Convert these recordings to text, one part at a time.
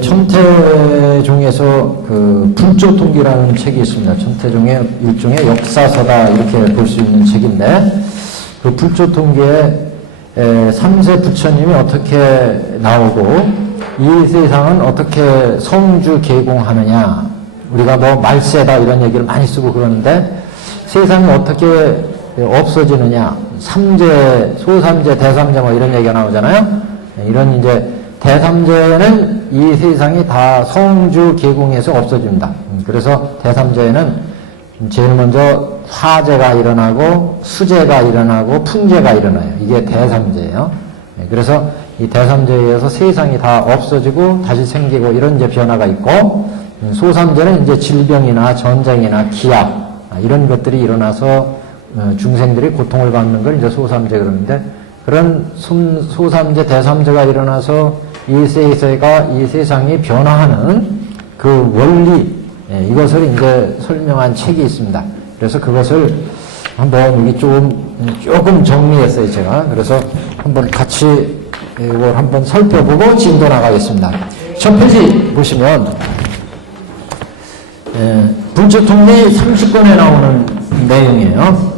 천태종에서 그 불조통기라는 책이 있습니다. 천태종의 일종의 역사서다 이렇게 볼 수 있는 책인데, 그 불조통기에 3세 부처님이 어떻게 나오고 이 세상은 어떻게 성주 계공하느냐, 우리가 뭐 말세다 이런 얘기를 많이 쓰고 그러는데 세상이 어떻게 없어지느냐, 삼재, 소삼재, 대삼재 뭐 이런 얘기가 나오잖아요. 이런 이제 대삼재는 이 세상이 다 성주 계공해서 없어집니다. 그래서 대삼재는 제일 먼저 화재가 일어나고 수재가 일어나고 풍재가 일어나요. 이게 대삼재예요. 그래서 이 대삼재에 의해서 세상이 다 없어지고 다시 생기고 이런 이제 변화가 있고, 소삼재는 이제 질병이나 전쟁이나 기압 이런 것들이 일어나서 중생들이 고통을 받는 걸 이제 소삼재 그러는데, 그런 소삼재, 대삼재가 일어나서 이 세상이 변화하는 그 원리, 이것을 이제 설명한 책이 있습니다. 그래서 그것을 한번 여기 조금 정리했어요, 제가. 그래서 한번 같이 이걸 한번 살펴보고 진도 나가겠습니다. 첫 페이지 보시면, 불조통리 30권에 나오는 내용이에요.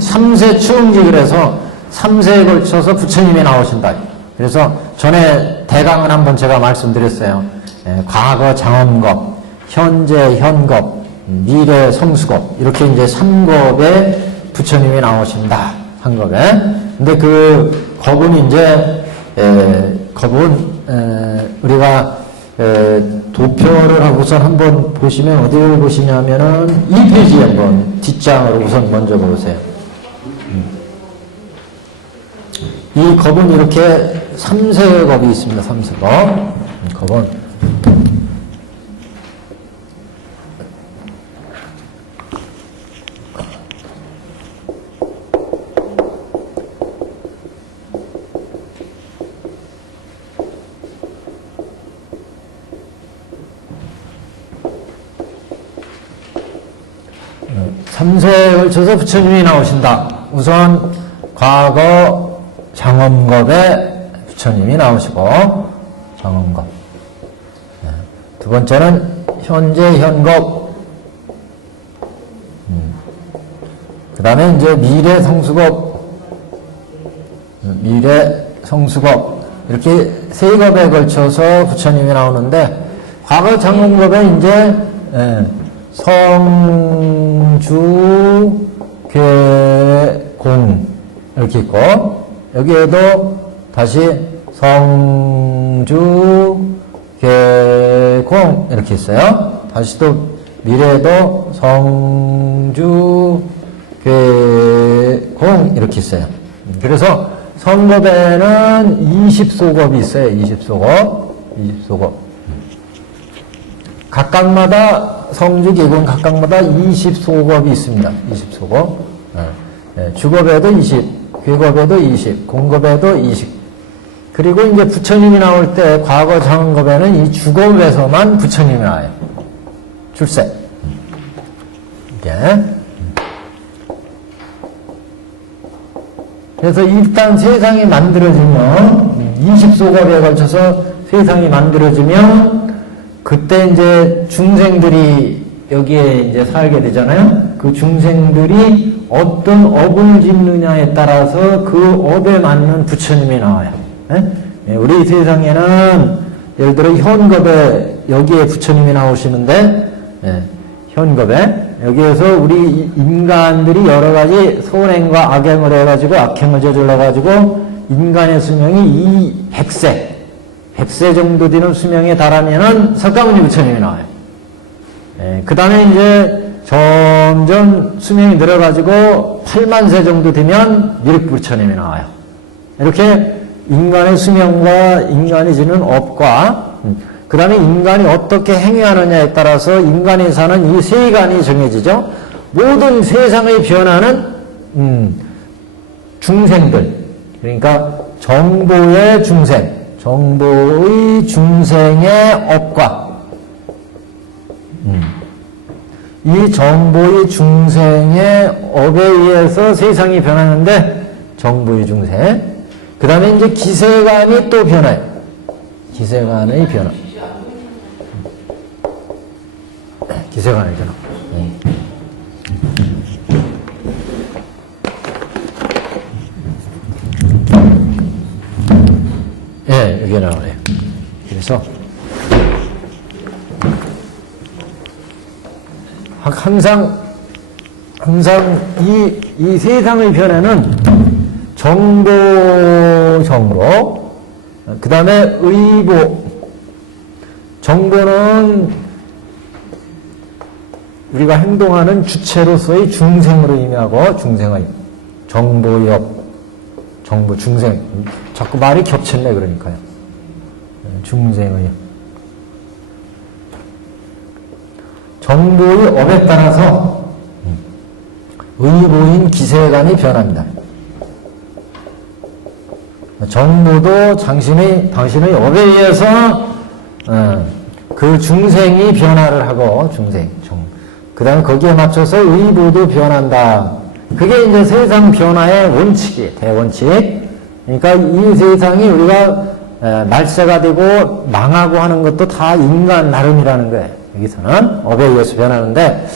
3세 추응지, 그래서 3세에 걸쳐서 부처님이 나오신다. 그래서 전에 대강은 한번 제가 말씀드렸어요. 과거 장엄겁, 현재 현겁, 미래 성수겁, 이렇게 이제 3겁에 부처님이 나오신다. 3겁에. 근데 그 겁은 이제, 우리가, 도표를 하고선 한번 보시면 어디를 보시냐면은 2페이지 한번 뒷장으로 우선 먼저 보세요. 이 겁은 이렇게 3세 겁이 있습니다. 3세 겁. 겁은 삼세에 걸쳐서 부처님이 나오신다. 우선 과거 장엄겁에 부처님이 나오시고, 장엄겁. 두 번째는 현재 현겁. 그 다음에 이제 미래 성수겁. 미래 성수겁. 이렇게 세 겁에 걸쳐서 부처님이 나오는데, 과거 장엄겁에 이제, 성주, 괴공. 이렇게 있고, 여기에도 다시 성주, 괴공 이렇게 있어요. 다시 또 미래에도 성주, 괴공 이렇게 있어요. 그래서 성겁에는 20소겁이 있어요. 20소겁. 각각마다 성주, 괴공 각각마다 20소겁이 있습니다. 20소겁. 주겁에도 20. 괴겁에도 20, 공겁에도 20. 그리고 이제 부처님이 나올 때 과거 장엄겁에는 이 주겁에서만 부처님이 나와요. 출세. 이게. 그래서 일단 세상이 만들어지면 20소겁에 걸쳐서 세상이 만들어지면 그때 이제 중생들이 여기에 이제 살게 되잖아요. 그 중생들이 어떤 업을 짓느냐에 따라서 그 업에 맞는 부처님이 나와요. 우리 세상에는 예를 들어 현겁에 여기에 부처님이 나오시는데, 현겁에 여기에서 우리 인간들이 여러 가지 선행과 악행을 해가지고 악행을 저질러가지고 인간의 수명이 100세 정도 되는 수명에 달하면은 석가모니 부처님이 나와요. 그 다음에 이제 점점 수명이 늘어가지고 8만 세 정도 되면 미륵부처님이 나와요. 이렇게 인간의 수명과 인간이 지는 업과 그 다음에 인간이 어떻게 행위하느냐에 따라서 인간이 사는 이 세간이 정해지죠. 모든 세상의 변화는 중생들, 그러니까 정보의 중생의 업과 이 정보의 중생의 업에 의해서 세상이 변하는데, 정보의 중생. 그 다음에 이제 기세관이 또 변해요. 기세관의 변화. 기세가 아니잖아. 예, 여기 나와요. 그래서 항상 이 세상의 변화는 정보, 그 다음에 의보. 정보는 우리가 행동하는 주체로서의 중생으로 의미하고, 중생의 정보, 중생. 자꾸 말이 겹쳤네, 그러니까요. 중생의. 정보의 업에 따라서 의보인 기세관이 변합니다. 정보도 당신의 업에 의해서 그 중생이 변화를 하고, 그 다음에 거기에 맞춰서 의보도 변한다. 그게 이제 세상 변화의 원칙이에요. 대원칙. 그러니까 이 세상이 우리가 말세가 되고 망하고 하는 것도 다 인간 나름이라는 거예요. 여기서는 업에 의해서 변하는데,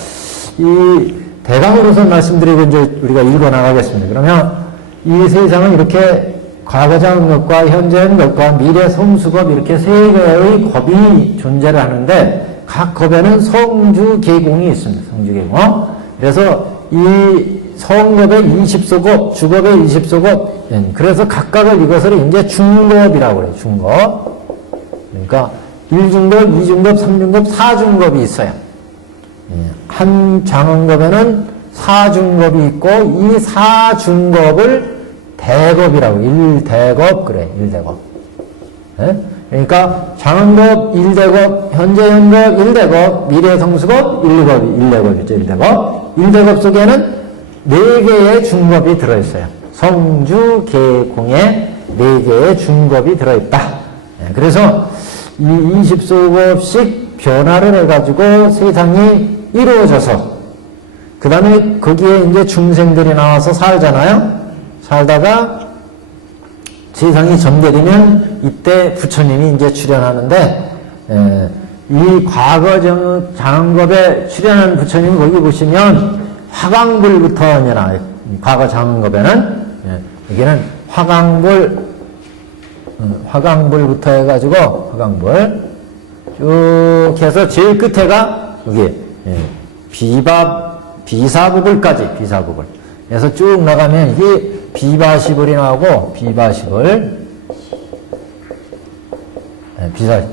이 대강으로서 말씀드리고 이제 우리가 읽어 나가겠습니다. 그러면 이 세상은 이렇게 과거적인 것과 현재의 것과 미래 성수겁 이렇게 세 개의 겁이 존재를 하는데, 각 겁에는 성주 계공이 있습니다. 성주 계공. 그래서 이 성겁의 20소겁, 주겁의 20소겁. 그래서 각각을 이것을 이제 중겁이라고 그래요. 중겁. 그러니까 1중겁, 2중겁, 3중겁, 4중겁이 있어요. 한 장원겁에는 4중겁이 있고, 이 4중겁을 대겁이라고, 1대겁, 그래, 1대겁. 그러니까 장원겁 1대겁, 현재현겁 1대겁, 미래성수겁 1대겁이죠, 1대겁. 1대겁 속에는 4개의 중겁이 들어있어요. 성주, 계공에 4개의 중겁이 들어있다. 그래서 이 20소겁씩 변화를 해가지고 세상이 이루어져서, 그 다음에 거기에 이제 중생들이 나와서 살잖아요. 살다가 세상이 전개되면 이때 부처님이 이제 출현하는데, 이 과거 장원겁에 출현한 부처님 거기 보시면 화강불부터 이제 나와요. 과거 장원겁에는 여기는 화강불부터 해가지고 화강불 쭉 해서 제일 끝에가 여기 비사부불까지, 비사부불. 그래서 쭉 나가면 이게 비바시불이 나오고, 비바시불.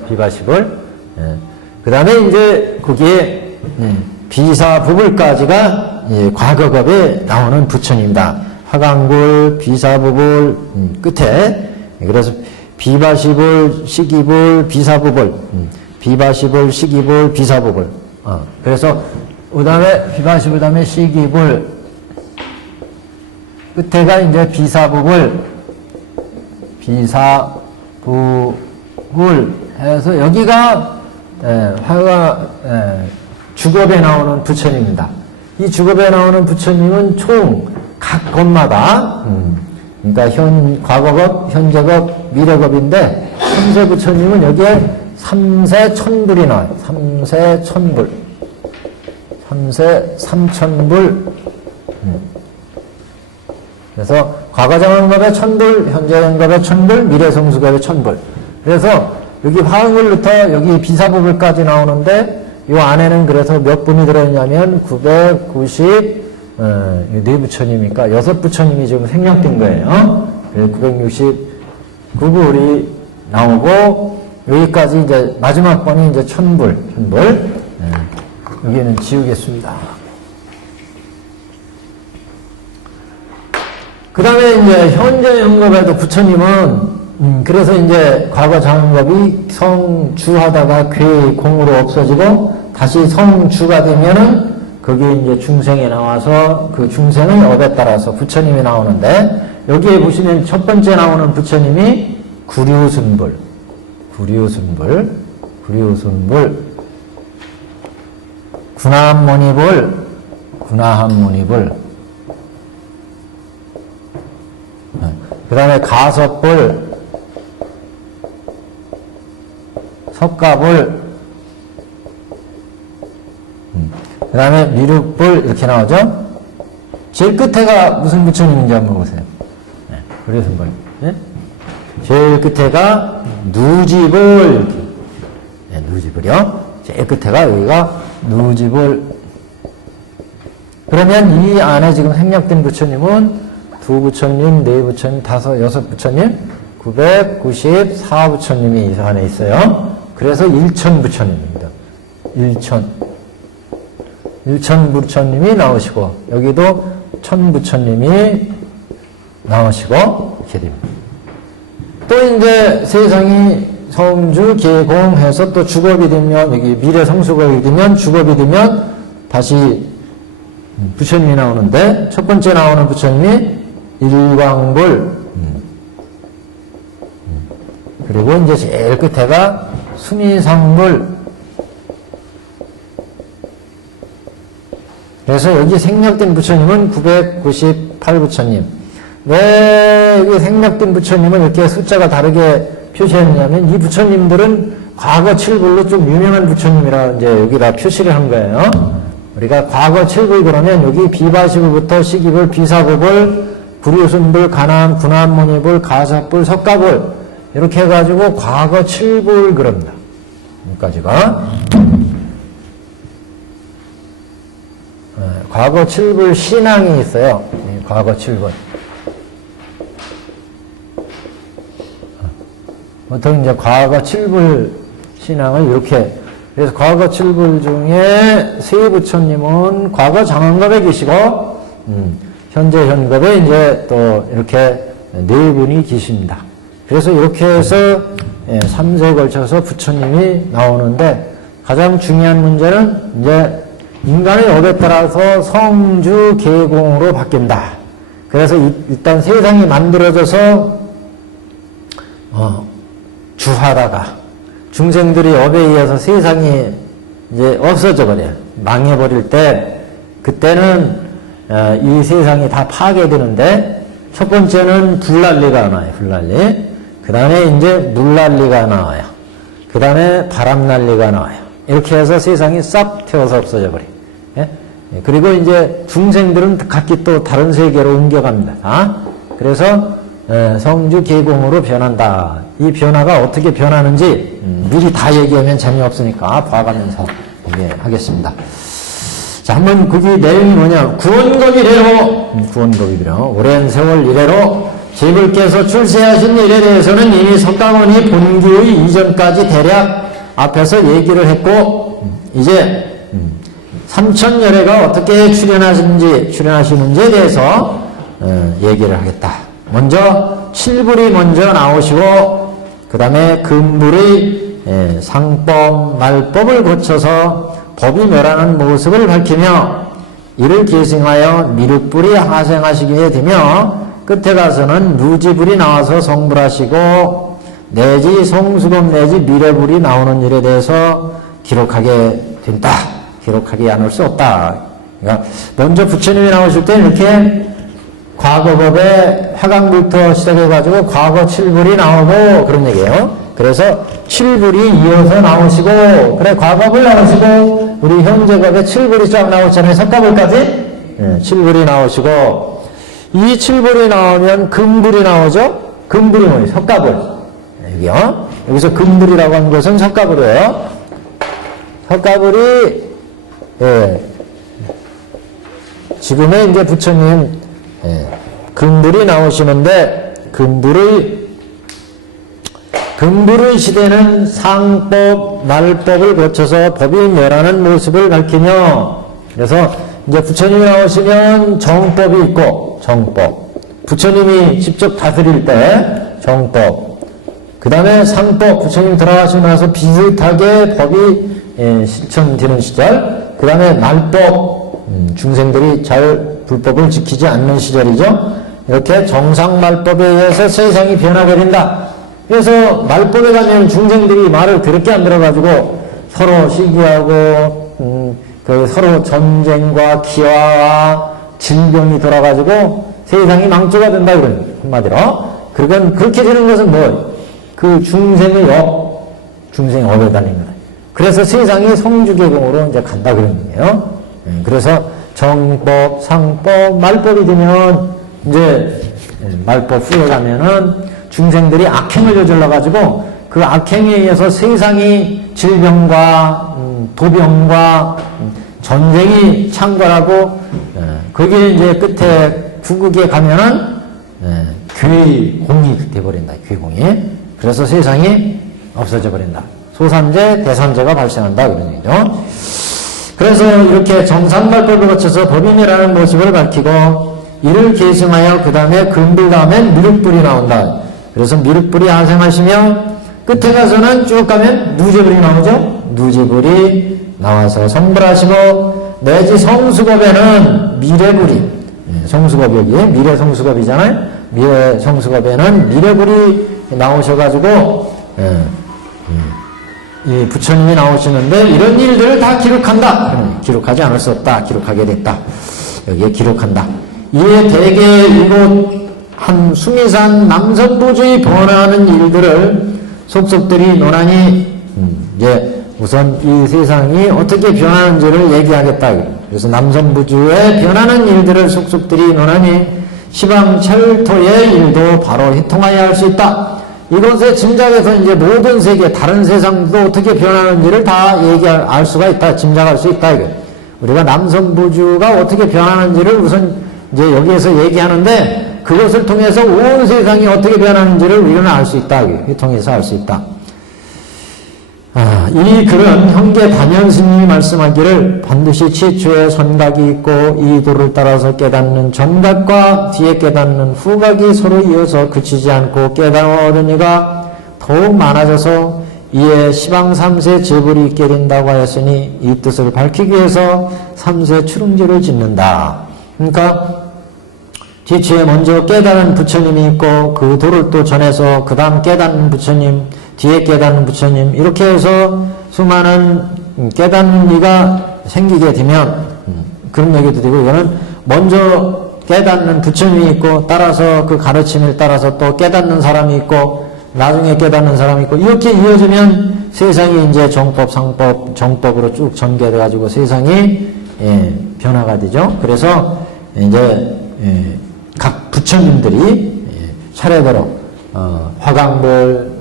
비바시불. 그 다음에 이제 거기에 비사부불까지가 과거겁에 나오는 부처님이다. 화강불, 비사부불 끝에. 그래서 비바시불, 시기불, 비사부불. 비바시불, 시기불, 비사부불. 그래서 그 다음에 비바시불, 다음에 시기불. 끝에가 이제 비사부불 해서 여기가 주겁에 나오는 부처님입니다. 이 주겁에 나오는 부처님은 총 각 겁마다 그러니까 과거겁, 현재겁, 미래겁인데, 삼세 부처님은 여기에 삼세 천불이 나와요. 삼세 천불, 삼세 삼천불. 그래서 과거장원겁의 천불, 현재연겁의 천불, 미래성수겁의 천불. 그래서 여기 화응을부터 여기 비사부불까지 나오는데, 이 안에는 그래서 몇 분이 들어있냐면 990, 네 부처님이니까 6부처님이 지금 생략된 거예요. 969불이 나오고, 여기까지 이제 마지막 번이 이제 천불. 여기는 지우겠습니다. 그 다음에 이제 현재 연겁에도 부처님은, 그래서 이제 과거 장원겁이 성주하다가 괴공으로 없어지고, 다시 성주가 되면은, 거기에 이제 중생이 나와서 그 중생의 업에 따라서 부처님이 나오는데, 여기에 보시면 첫 번째 나오는 부처님이 구류순불, 군화함모니불, 그 다음에 가섭불, 석가불, 다음에 미륵불 이렇게 나오죠? 제일 끝에가 무슨 부처님인지 한번 보세요. 네, 그래서 뭘? 네? 제일 끝에가 누지불. 네, 누지불이요. 제일 끝에가 여기가 누지불. 그러면 이 안에 지금 생략된 부처님은 두 부처님, 네 부처님, 다섯, 여섯 부처님, 994 부처님이 이 안에 있어요. 그래서 1000 부처님입니다. 1000 부처님이 나오시고, 여기도 1000 부처님이 나오시고, 이렇게 됩니다. 또 이제 세상이 성주 계공해서 또 주겁이 되면, 여기 미래 성수겁이 되면, 주겁이 되면, 다시 부처님이 나오는데, 첫 번째 나오는 부처님이 일광불, 그리고 이제 제일 끝에가 수미상불. 그래서 여기 생략된 부처님은 998 부처님. 왜 여기 생략된 부처님은 이렇게 숫자가 다르게 표시했냐면, 이 부처님들은 과거 7불로 좀 유명한 부처님이라 이제 여기다 표시를 한 거예요. 우리가 과거 7불 그러면 여기 비바시불부터 시기불, 비사구불, 불유순불, 가남, 군함문이불, 가사불, 석가불 이렇게 해가지고 과거 7불 그럽니다. 여기까지가. 과거 7불 신앙이 있어요. 과거 7불. 보통 이제 과거 7불 신앙을 이렇게, 그래서 과거 7불 중에 세 부처님은 과거 장원급에 계시고, 현재 현급에 이제 또 이렇게 네 분이 계십니다. 그래서 이렇게 해서 3세에 걸쳐서 부처님이 나오는데, 가장 중요한 문제는 이제 인간의 업에 따라서 성주 계공으로 바뀐다. 그래서 일단 세상이 만들어져서 주하다가 중생들이 업에 의해서 세상이 이제 없어져 버려요. 망해버릴 때, 그때는 이 세상이 다 파괴되는데, 첫 번째는 불난리가 나와요. 불난리. 그 다음에 이제 물난리가 나와요. 그 다음에 바람난리가 나와요. 이렇게 해서 세상이 싹 태워서 없어져 버려요. 예? 그리고 이제 중생들은 각기 또 다른 세계로 옮겨갑니다. 그래서 성주 계공으로 변한다. 이 변화가 어떻게 변하는지 미리 다 얘기하면 재미없으니까 봐가면서 얘기하겠습니다. 자, 한번 거기 내용이 뭐냐. 구원급 이래로 오랜 세월 이래로 제불께서 출세하신 일에 대해서는 이미 석가모니 본기의 이전까지 대략 앞에서 얘기를 했고, 이제 3000여례가 어떻게 출현하시는지에 대해서 얘기를 하겠다. 먼저 7불이 먼저 나오시고, 그 다음에 금불의 상법, 말법을 거쳐서 법이 멸하는 모습을 밝히며, 이를 계승하여 미륵불이 하생하시게 되며, 끝에 가서는 누지불이 나와서 성불하시고, 내지 성수법 내지 미래불이 나오는 일에 대해서 기록하게 된다. 기록하지 않을 수 없다. 그러니까 먼저 부처님이 나오실 때 이렇게 과거법에 화강불부터 시작해가지고 과거 7불이 나오고 그런 얘기예요. 그래서 7불이 이어서 나오시고, 그래 과거불 나오시고, 우리 현재법에 7불이 쫙 나오잖아요. 석가불까지 7불이 나오시고, 이 7불이 나오면 금불이 나오죠. 금불이 뭐예요? 석가불. 여기요. 여기서 금불이라고 하는 것은 석가불이에요. 석가불이 지금의 이제 부처님 금불이 나오시는데, 금불의 시대는 상법, 말법을 거쳐서 법이 멸하는 모습을 밝히며, 그래서 이제 부처님이 나오시면 정법이 있고, 정법. 부처님이 직접 다스릴 때 정법. 그 다음에 상법, 부처님 들어가시고 나서 비슷하게 법이 실천되는 시절. 그 다음에 말법, 중생들이 잘 불법을 지키지 않는 시절이죠. 이렇게 정상말법에 의해서 세상이 변화버린다. 그래서 말법에 가면 중생들이 말을 그렇게 안 들어가지고 서로 시기하고 서로 전쟁과 기화와 질병이 돌아가지고 세상이 망조가 된다, 그런 한마디로. 그건 그렇게 되는 것은 뭐 그 중생의 업에 달린 거다. 그래서 세상이 성주계공으로 이제 간다, 그런 얘기예요. 그래서 정법, 상법, 말법이 되면 이제 말법 후에 가면은 중생들이 악행을 저질러가지고 그 악행에 의해서 세상이 질병과 도병과 전쟁이 창궐하고 거기에 이제 끝에 구극에 가면은 괴공이 돼버린다. 괴공이. 그래서 세상이 없어져 버린다. 소산재, 대산재가 발생한다. 그런 얘기죠. 그래서 이렇게 정산말법을 거쳐서 법인이라는 모습을 밝히고 이를 계승하여 그 다음에 금불 다음엔 미륵불이 나온다. 그래서 미륵불이 하생하시며 끝에 가서는 쭉 가면 누제불이 나오죠. 누제불이 나와서 성불하시고 내지 성수겁에는 미래불이 성수겁 여기 미래 성수겁이잖아요. 미래 성수겁에는 미래불이 나오셔가지고 이 부처님이 나오시는데 이런 일들을 다 기록한다. 기록하지 않을 수 없다. 기록하게 됐다. 여기에 기록한다. 이에 대개 이곳 한 수미산 남선부주의 번화하는 일들을 속속들이 논하니 이제 우선 이 세상이 어떻게 변하는지를 얘기하겠다. 그래서 남선부주의 변하는 일들을 속속들이 논하니 시방철토의 일도 바로 희통하여 할 수 있다. 이것에 짐작해서 이제 모든 세계, 다른 세상도 어떻게 변하는지를 다 알 수가 있다. 짐작할 수 있다. 이게. 우리가 남선부주가 어떻게 변하는지를 우선 이제 여기에서 얘기하는데 그것을 통해서 온 세상이 어떻게 변하는지를 우리는 알 수 있다. 이게 통해서 알 수 있다. 이 글은 형제 단연 스님이 말씀하기를 반드시 최초에 선각이 있고 이 도를 따라서 깨닫는 전각과 뒤에 깨닫는 후각이 서로 이어서 그치지 않고 깨달은 이가 더욱 많아져서 이에 시방 3세 제불이 있게 된다고 하였으니 이 뜻을 밝히기 위해서 3세 추릉제를 짓는다. 그러니까 뒤에 먼저 깨달은 부처님이 있고 그 도를 또 전해서 그 다음 깨닫는 부처님, 뒤에 깨닫는 부처님 이렇게 해서 수많은 깨닫는 이가 생기게 되면 그런 얘기도 되고 이거는 먼저 깨닫는 부처님이 있고 따라서 그 가르침을 따라서 또 깨닫는 사람이 있고 나중에 깨닫는 사람이 있고 이렇게 이어지면 세상이 이제 정법, 상법, 정법으로 쭉 전개돼 가지고 세상이 변화가 되죠. 그래서 이제 각 부처님들이 차례대로 화강불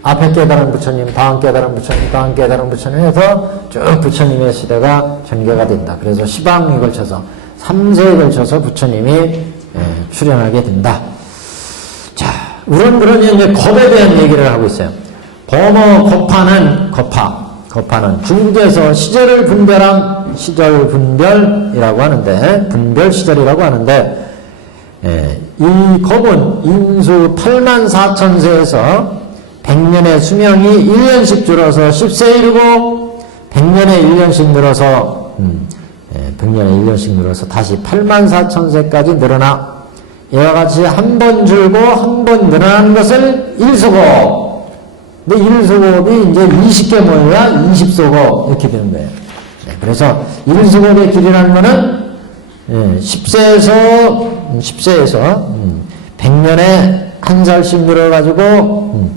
앞에 깨달은 부처님, 다음 깨달은 부처님, 다음 깨달은 부처님 해서 쭉 부처님의 시대가 전개가 된다. 그래서 시방에 걸쳐서 3세에 걸쳐서 부처님이 출현하게 된다. 자, 우리는 그러니 이제 겁에 대한 얘기를 하고 있어요. 범어 거파는 중국에서 시절을 분별한 시절 분별이라고 하는데 분별 시절이라고 하는데 이 겁은 인수 84,000세에서 100년의 수명이 1년씩 줄어서 10세에 이르고 100년에 1년씩 늘어서 100년에 1년씩 늘어서 다시 84,000세까지 늘어나 이와 같이 한 번 줄고 한 번 늘어나는 것을 1소급. 근데 1소급이 이제 20개 모여야 20소급 이렇게 되는 거예요. 그래서 1소급의 길이라는 거는 10세에서 100년에 한 살씩 늘어가지고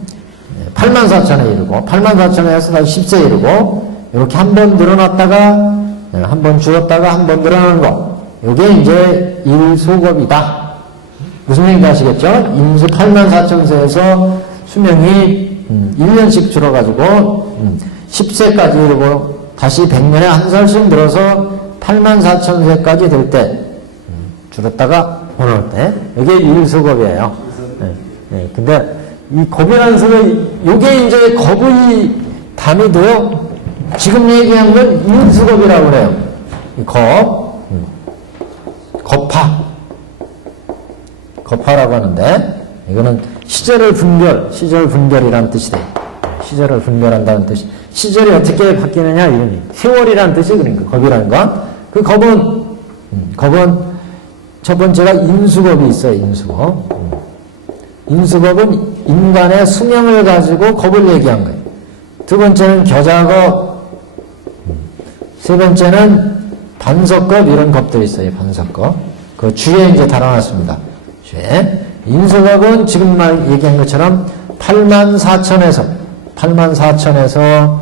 84,000에 이르고 84,000에서 다시 10세에 이르고 이렇게 한 번 늘어났다가 한 번 줄었다가 한 번 늘어나는 거 이게 이제 1소급이다. 무슨 얘기인지 아시겠죠? 인수 84,000세에서 수명이 1년씩 줄어가지고 10세까지 이르고 다시 100년에 한 살씩 늘어서 84,000세까지 될 때 줄었다가 오를 때 이게 1소급이에요. 근데 이 겁이라는 소리, 요게 이제 겁의 단위도요, 지금 얘기한 건 1수겁이라고 그래요. 이 겁파라고 하는데, 이거는 시절 분별이라는 뜻이 돼요. 시절을 분별한다는 뜻이. 시절이 어떻게 바뀌느냐, 이런 세월이라는 뜻이 그러니까, 겁이라는 건. 그 겁은 첫 번째가 인수겁이 있어요, 인수겁. 인수겁은 인간의 수명을 가지고 겁을 얘기한 거예요. 두 번째는 겨자겁, 세 번째는 반석겁, 이런 겁들이 있어요, 반석겁. 그 주에 이제 달아놨습니다. 주에. 인수겁은 지금 얘기한 것처럼 84,000에서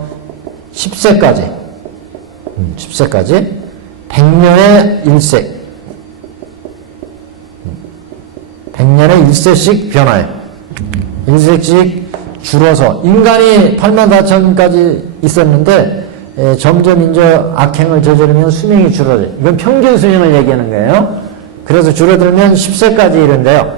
10세까지, 100년에 1세. 100년에 1세씩 변화해요. 1세씩 줄어서 인간이 84,000까지 있었는데 점점 이제 악행을 저지르면 수명이 줄어들어요. 이건 평균 수명을 얘기하는 거예요. 그래서 줄어들면 10세까지 이른데요.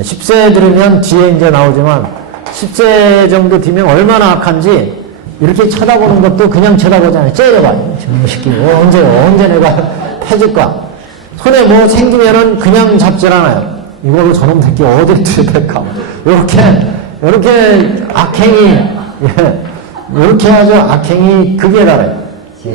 10세 들으면 뒤에 이제 나오지만 10세 정도 뒤면 얼마나 악한지 이렇게 쳐다보는 것도 그냥 쳐다보잖아요. 째려봐. 저놈 새끼 언제 내가 패질까? 손에 뭐 생기면은 그냥 잡질 않아요. 이걸로 저놈 새끼 어디를 들여댈까? 요렇게 악행이, 요렇게 아주 악행이 극에 달해요.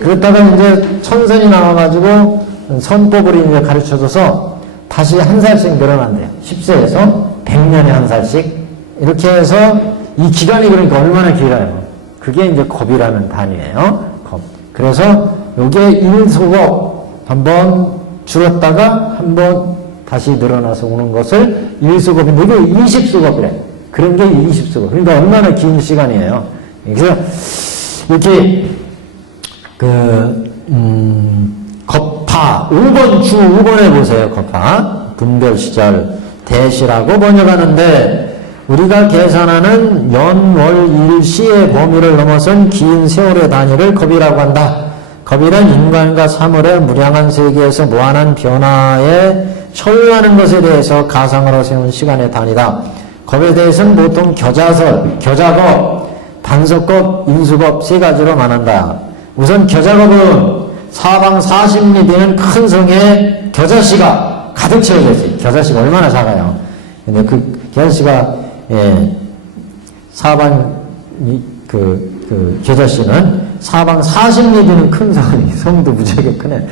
그렇다가 이제 천선이 나와가지고 선법을 이제 가르쳐줘서 다시 한 살씩 늘어난대요. 10세에서 100년에 한 살씩. 이렇게 해서 이 기간이 그러니까 얼마나 길어요. 그게 이제 겁이라는 단위예요. 겁. 그래서 요게 1소급 한번 줄었다가 한번 다시 늘어나서 오는 것을 1소급인데 이게 20소급이래. 그런 게 20소급. 그러니까 얼마나 긴 시간이에요. 그래서 이렇게 겁파 5번 주 5번에 보세요. 겁파 분별 시절 대시라고 번역하는데 우리가 계산하는 연, 월, 일, 시의 범위를 넘어선 긴 세월의 단위를 겁이라고 한다. 겁이란 인간과 사물의 무량한 세계에서 무한한 변화에 처유하는 것에 대해서 가상으로 세운 시간의 단위다. 겁에 대해서는 보통 겨자설, 겨자겁, 반석겁, 인수겁 세 가지로 말한다. 우선 겨자겁은 사방 40리 되는 큰 성에 겨자씨가 가득 채워져 있어요. 겨자씨가 얼마나 작아요. 근데 그 겨자씨가 사방 겨자씨는 사방 40리 되는 큰 성도 무지하게 크네.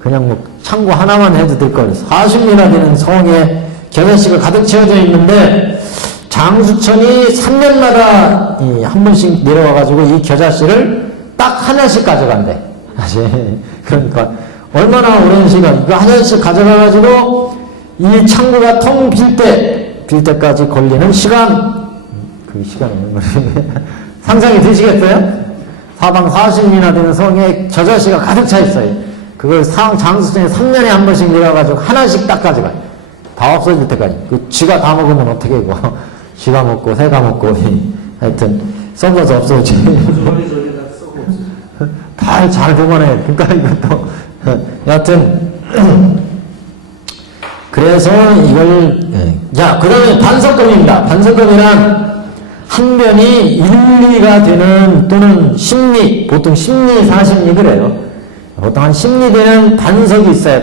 그냥 뭐 창고 하나만 해도 될 걸. 40리나 되는 성에 겨자씨가 가득 채워져 있는데 장수천이 3년마다 한 번씩 내려와가지고 이 겨자씨를 딱 하나씩 가져간대. 그러니까 얼마나 오랜 시간 이거 하나씩 가져가가지고 이 창고가 텅 빌 때까지 걸리는 시간. 그 시간이 상상이 되시겠어요? 사방 40리나 되는 성에 겨자씨가 가득 차 있어요. 그걸 장수천이 3년에 한 번씩 내려가지고 하나씩 딱 가져가요. 다 없어질 때까지. 쥐가 다 먹으면 어떻게 이거. 쥐가 먹고 새가 먹고 하여튼 썩어서 없어지지. 다 잘 보관해. 그러니까 이것도 여하튼 그래서 이걸 자 그다음에 반석검입니다. 반석검이란 한 변이 1리가 되는 또는 10리 보통 10리 40리 그래요. 보통 한 10리 되는 반석이 있어요.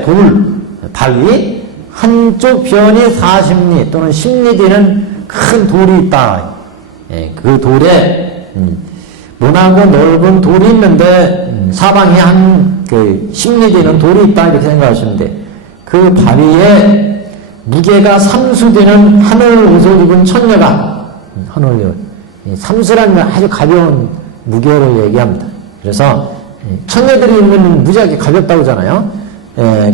바위 한쪽 변이 40리 또는 10리 되는 큰 돌이 있다. 그 돌에 모나고 넓은 돌이 있는데 사방에 한 10리 되는 돌이 있다 이렇게 생각하시면 돼. 그 바위에 무게가 3수 되는 하늘 옷을 입은 천녀가 삼수라는 건 아주 가벼운 무게를 얘기합니다. 그래서 천녀들이 입는 무지하게 가볍다고 하잖아요.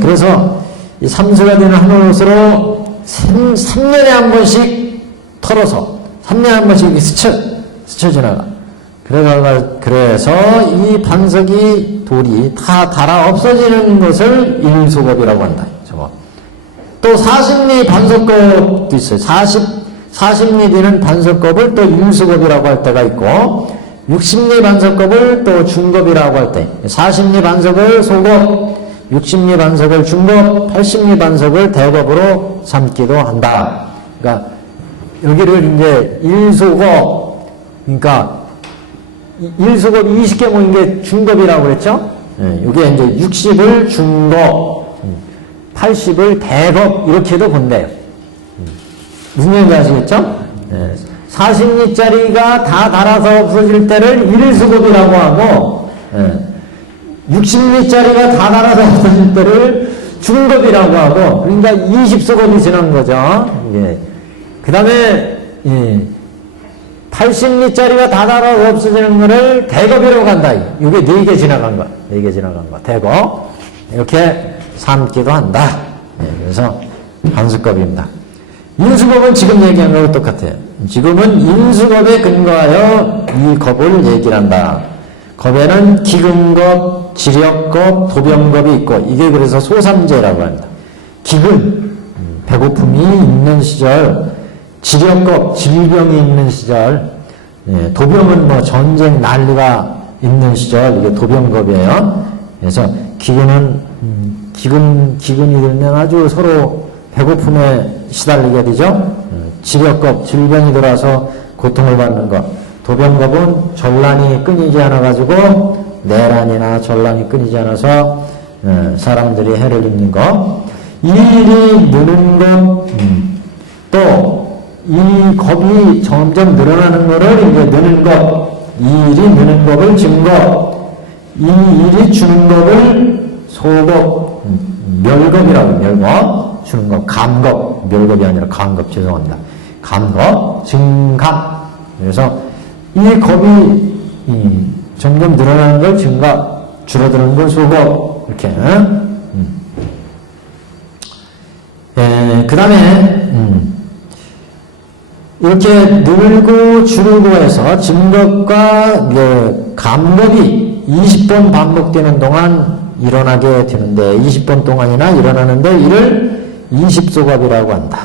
그래서 이 삼수가 되는 하늘 옷으로 3년에 한 번씩 털어서 3년에 한 번씩 스쳐 지나가. 그래서 이 반석이 돌이 다 닳아 없어지는 것을 일소겁이라고 한다. 저거. 또 40리 반석겁도 있어요. 40리 되는 반석겁을 또 일소겁이라고 할 때가 있고 60리 반석겁을 또 중겁이라고 할 때 40리 반석을 소겁 60리 반석을 중겁 80리 반석을 대겁으로 삼기도 한다. 그러니까 여기를 이제 일소겁 그러니까 1소급 20개 모인 게 중급이라고 그랬죠? 이게 이제 60을 중급, 80을 대급, 이렇게도 본대요. 무슨 얘기인지 아시겠죠? 40리짜리가 다 닳아서 없어질 때를 1소급이라고 하고, 60리짜리가 다 닳아서 없어질 때를 중급이라고 하고, 그러니까 20소급이 지난 거죠. 그 다음에, 80리짜리가 다 닳아서 없어지는 거를 대겁이라고 한다. 이게 4개 지나간 거. 4개 지나간 거. 대겁. 이렇게 삼기도 한다. 그래서 반수겁입니다. 인수겁은 지금 얘기한 거하고 똑같아요. 지금은 인수겁에 근거하여 이 겁을 얘기를 한다. 겁에는 기근겁, 지력겁, 도병겁이 있고 이게 그래서 소삼재라고 합니다. 기근, 배고픔이 있는 시절, 지력겁, 질병이 있는 시절, 도병은 뭐 전쟁 난리가 있는 시절 이게 도병겁이에요. 그래서 기근은 기근이 들면 아주 서로 배고픔에 시달리게 되죠. 지력겁, 질병이 들어와서 고통을 받는 것. 도병겁은 전란이 끊이지 않아가지고 내란이나 전란이 끊이지 않아서 사람들이 해를 입는 것. 일이 느는 것, 또 이 겁이 점점 늘어나는 것을 이제 느는 것, 이 일이 느는 겁을 증겁, 이 일이 주는 겁을 소겁, 멸겁이라고 멸겁, 주는 것, 감겁, 멸겁이 아니라 감겁, 죄송합니다. 감겁, 증감. 그래서 이 겁이 점점 늘어나는 걸 증갑, 줄어드는 걸 소겁, 이렇게. 그 다음에, 이렇게 늘고 줄고 해서 증겁과 감겁이 20번 반복되는 동안 일어나게 되는데 20번 동안이나 일어나는데 이를 20소겁이라고 한다.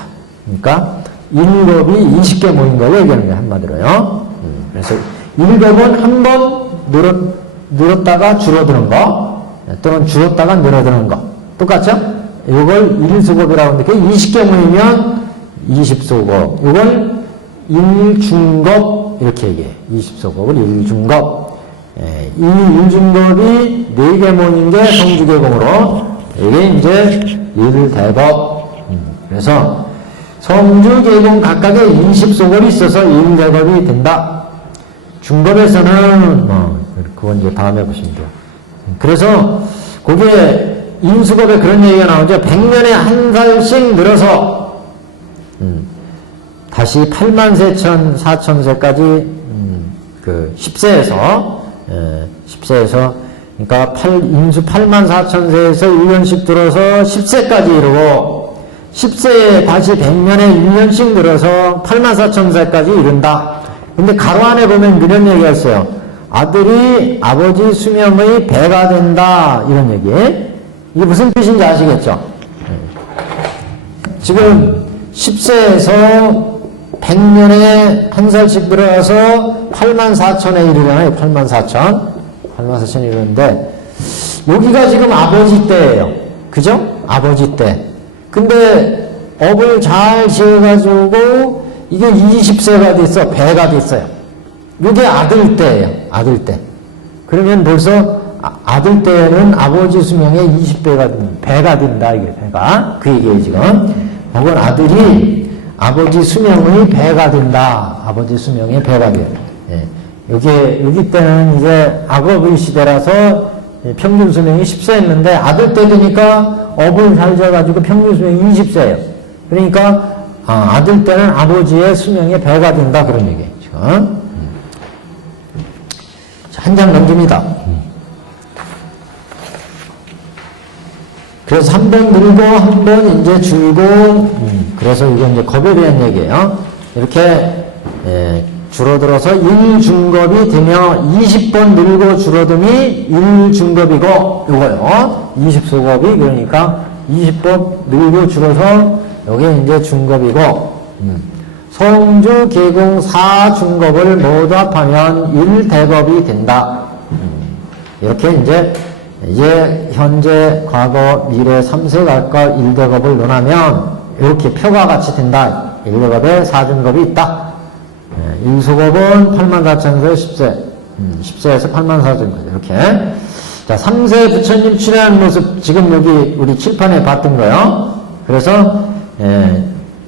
그러니까 1겁이 20개 모인 걸 얘기하는 거예요. 한마디로요. 그래서 1겁은 한 번 늘었다가 줄어드는 거 또는 줄었다가 늘어드는 거 똑같죠? 이걸 1소겁이라고 하는데 그게 20개 모이면 20소겁. 이걸 1중겁 이렇게 얘기해. 20소겁을 1중겁. 이 1중겁이 4개 모인 게 성주계공으로 이게 이제 1대겁. 그래서 성주계공 각각에 20소겁이 있어서 1대겁이 된다. 중겁에서는 그건 이제 다음에 보시면 돼요. 그래서 거기에 인수겁에 그런 얘기가 나오죠. 100년에 한 살씩 늘어서 다시 83,4천세까지 그 10세에서 그러니까 인수 84,000세에서 1년씩 들어서 10세까지 이르고 10세에 다시 100년에 1년씩 늘어서 84,000세까지 이른다. 근데 가로 안에 보면 이런 얘기가 있어요. 아들이 아버지 수명의 배가 된다. 이런 얘기. 이게 무슨 뜻인지 아시겠죠? 지금 10세에서 100년에 한 살씩 들어가서 84,000에 이르잖아요. 84,000에 이르는데 여기가 지금 아버지 때예요. 그죠? 아버지 때. 근데 업을 잘 지어가지고 이게 20세가 됐어. 배가 됐어요. 이게 아들 때예요. 아들 때. 그러면 벌써 아들 때는 아버지 수명의 20배가 배가 된다. 이게 배가. 그 얘기예요 지금. 혹은 아들이 아버지 수명의 배가 된다. 아버지 수명의 배가 돼요. 예. 여기 때는 이제 악업의 시대라서 평균 수명이 10세였는데 아들 때 되니까 업을 잘 지어가지고 평균 수명이 20세예요. 그러니까 아들 때는 아버지의 수명의 배가 된다. 그런 얘기예요. 지금. 한 장 넘깁니다. 그래서 한 번 늘고 한 번 이제 줄고 그래서 이게 이제 겁에 대한 얘기예요. 이렇게 줄어들어서 1중겁이 되며 20번 늘고 줄어듦이 1중겁이고 요거요. 20소겁이 그러니까 20번 늘고 줄어서 요게 이제 중겁이고 성주 계공 4중겁을 모두 합하면 1대겁이 된다. 이렇게 이제 현재, 과거, 미래 3세 각각 1대겁을 논하면 이렇게 표가 같이 된다. 1대겁에 4중겁이 있다. 1소겁은 84,000에서 10세, 10세에서 84,000까지 이렇게. 자, 3세 부처님 출연하는 모습 지금 여기 우리 칠판에 봤던 거요. 그래서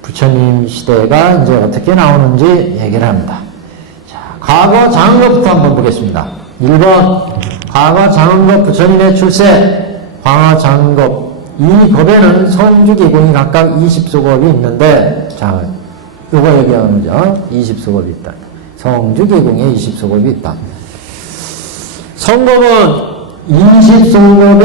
부처님 시대가 이제 어떻게 나오는지 얘기를 합니다. 자, 과거 장흥겁부터 한번 보겠습니다. 1번 과거 장흥겁 부처님의 출세. 과거 장흥겁 이 겁에는 성주계공이 각각 20소겁이 있는데 자, 요거 얘기하는 거죠. 20소겁이 있다. 성주계공에 20소겁이 있다. 성겁은 20소겁에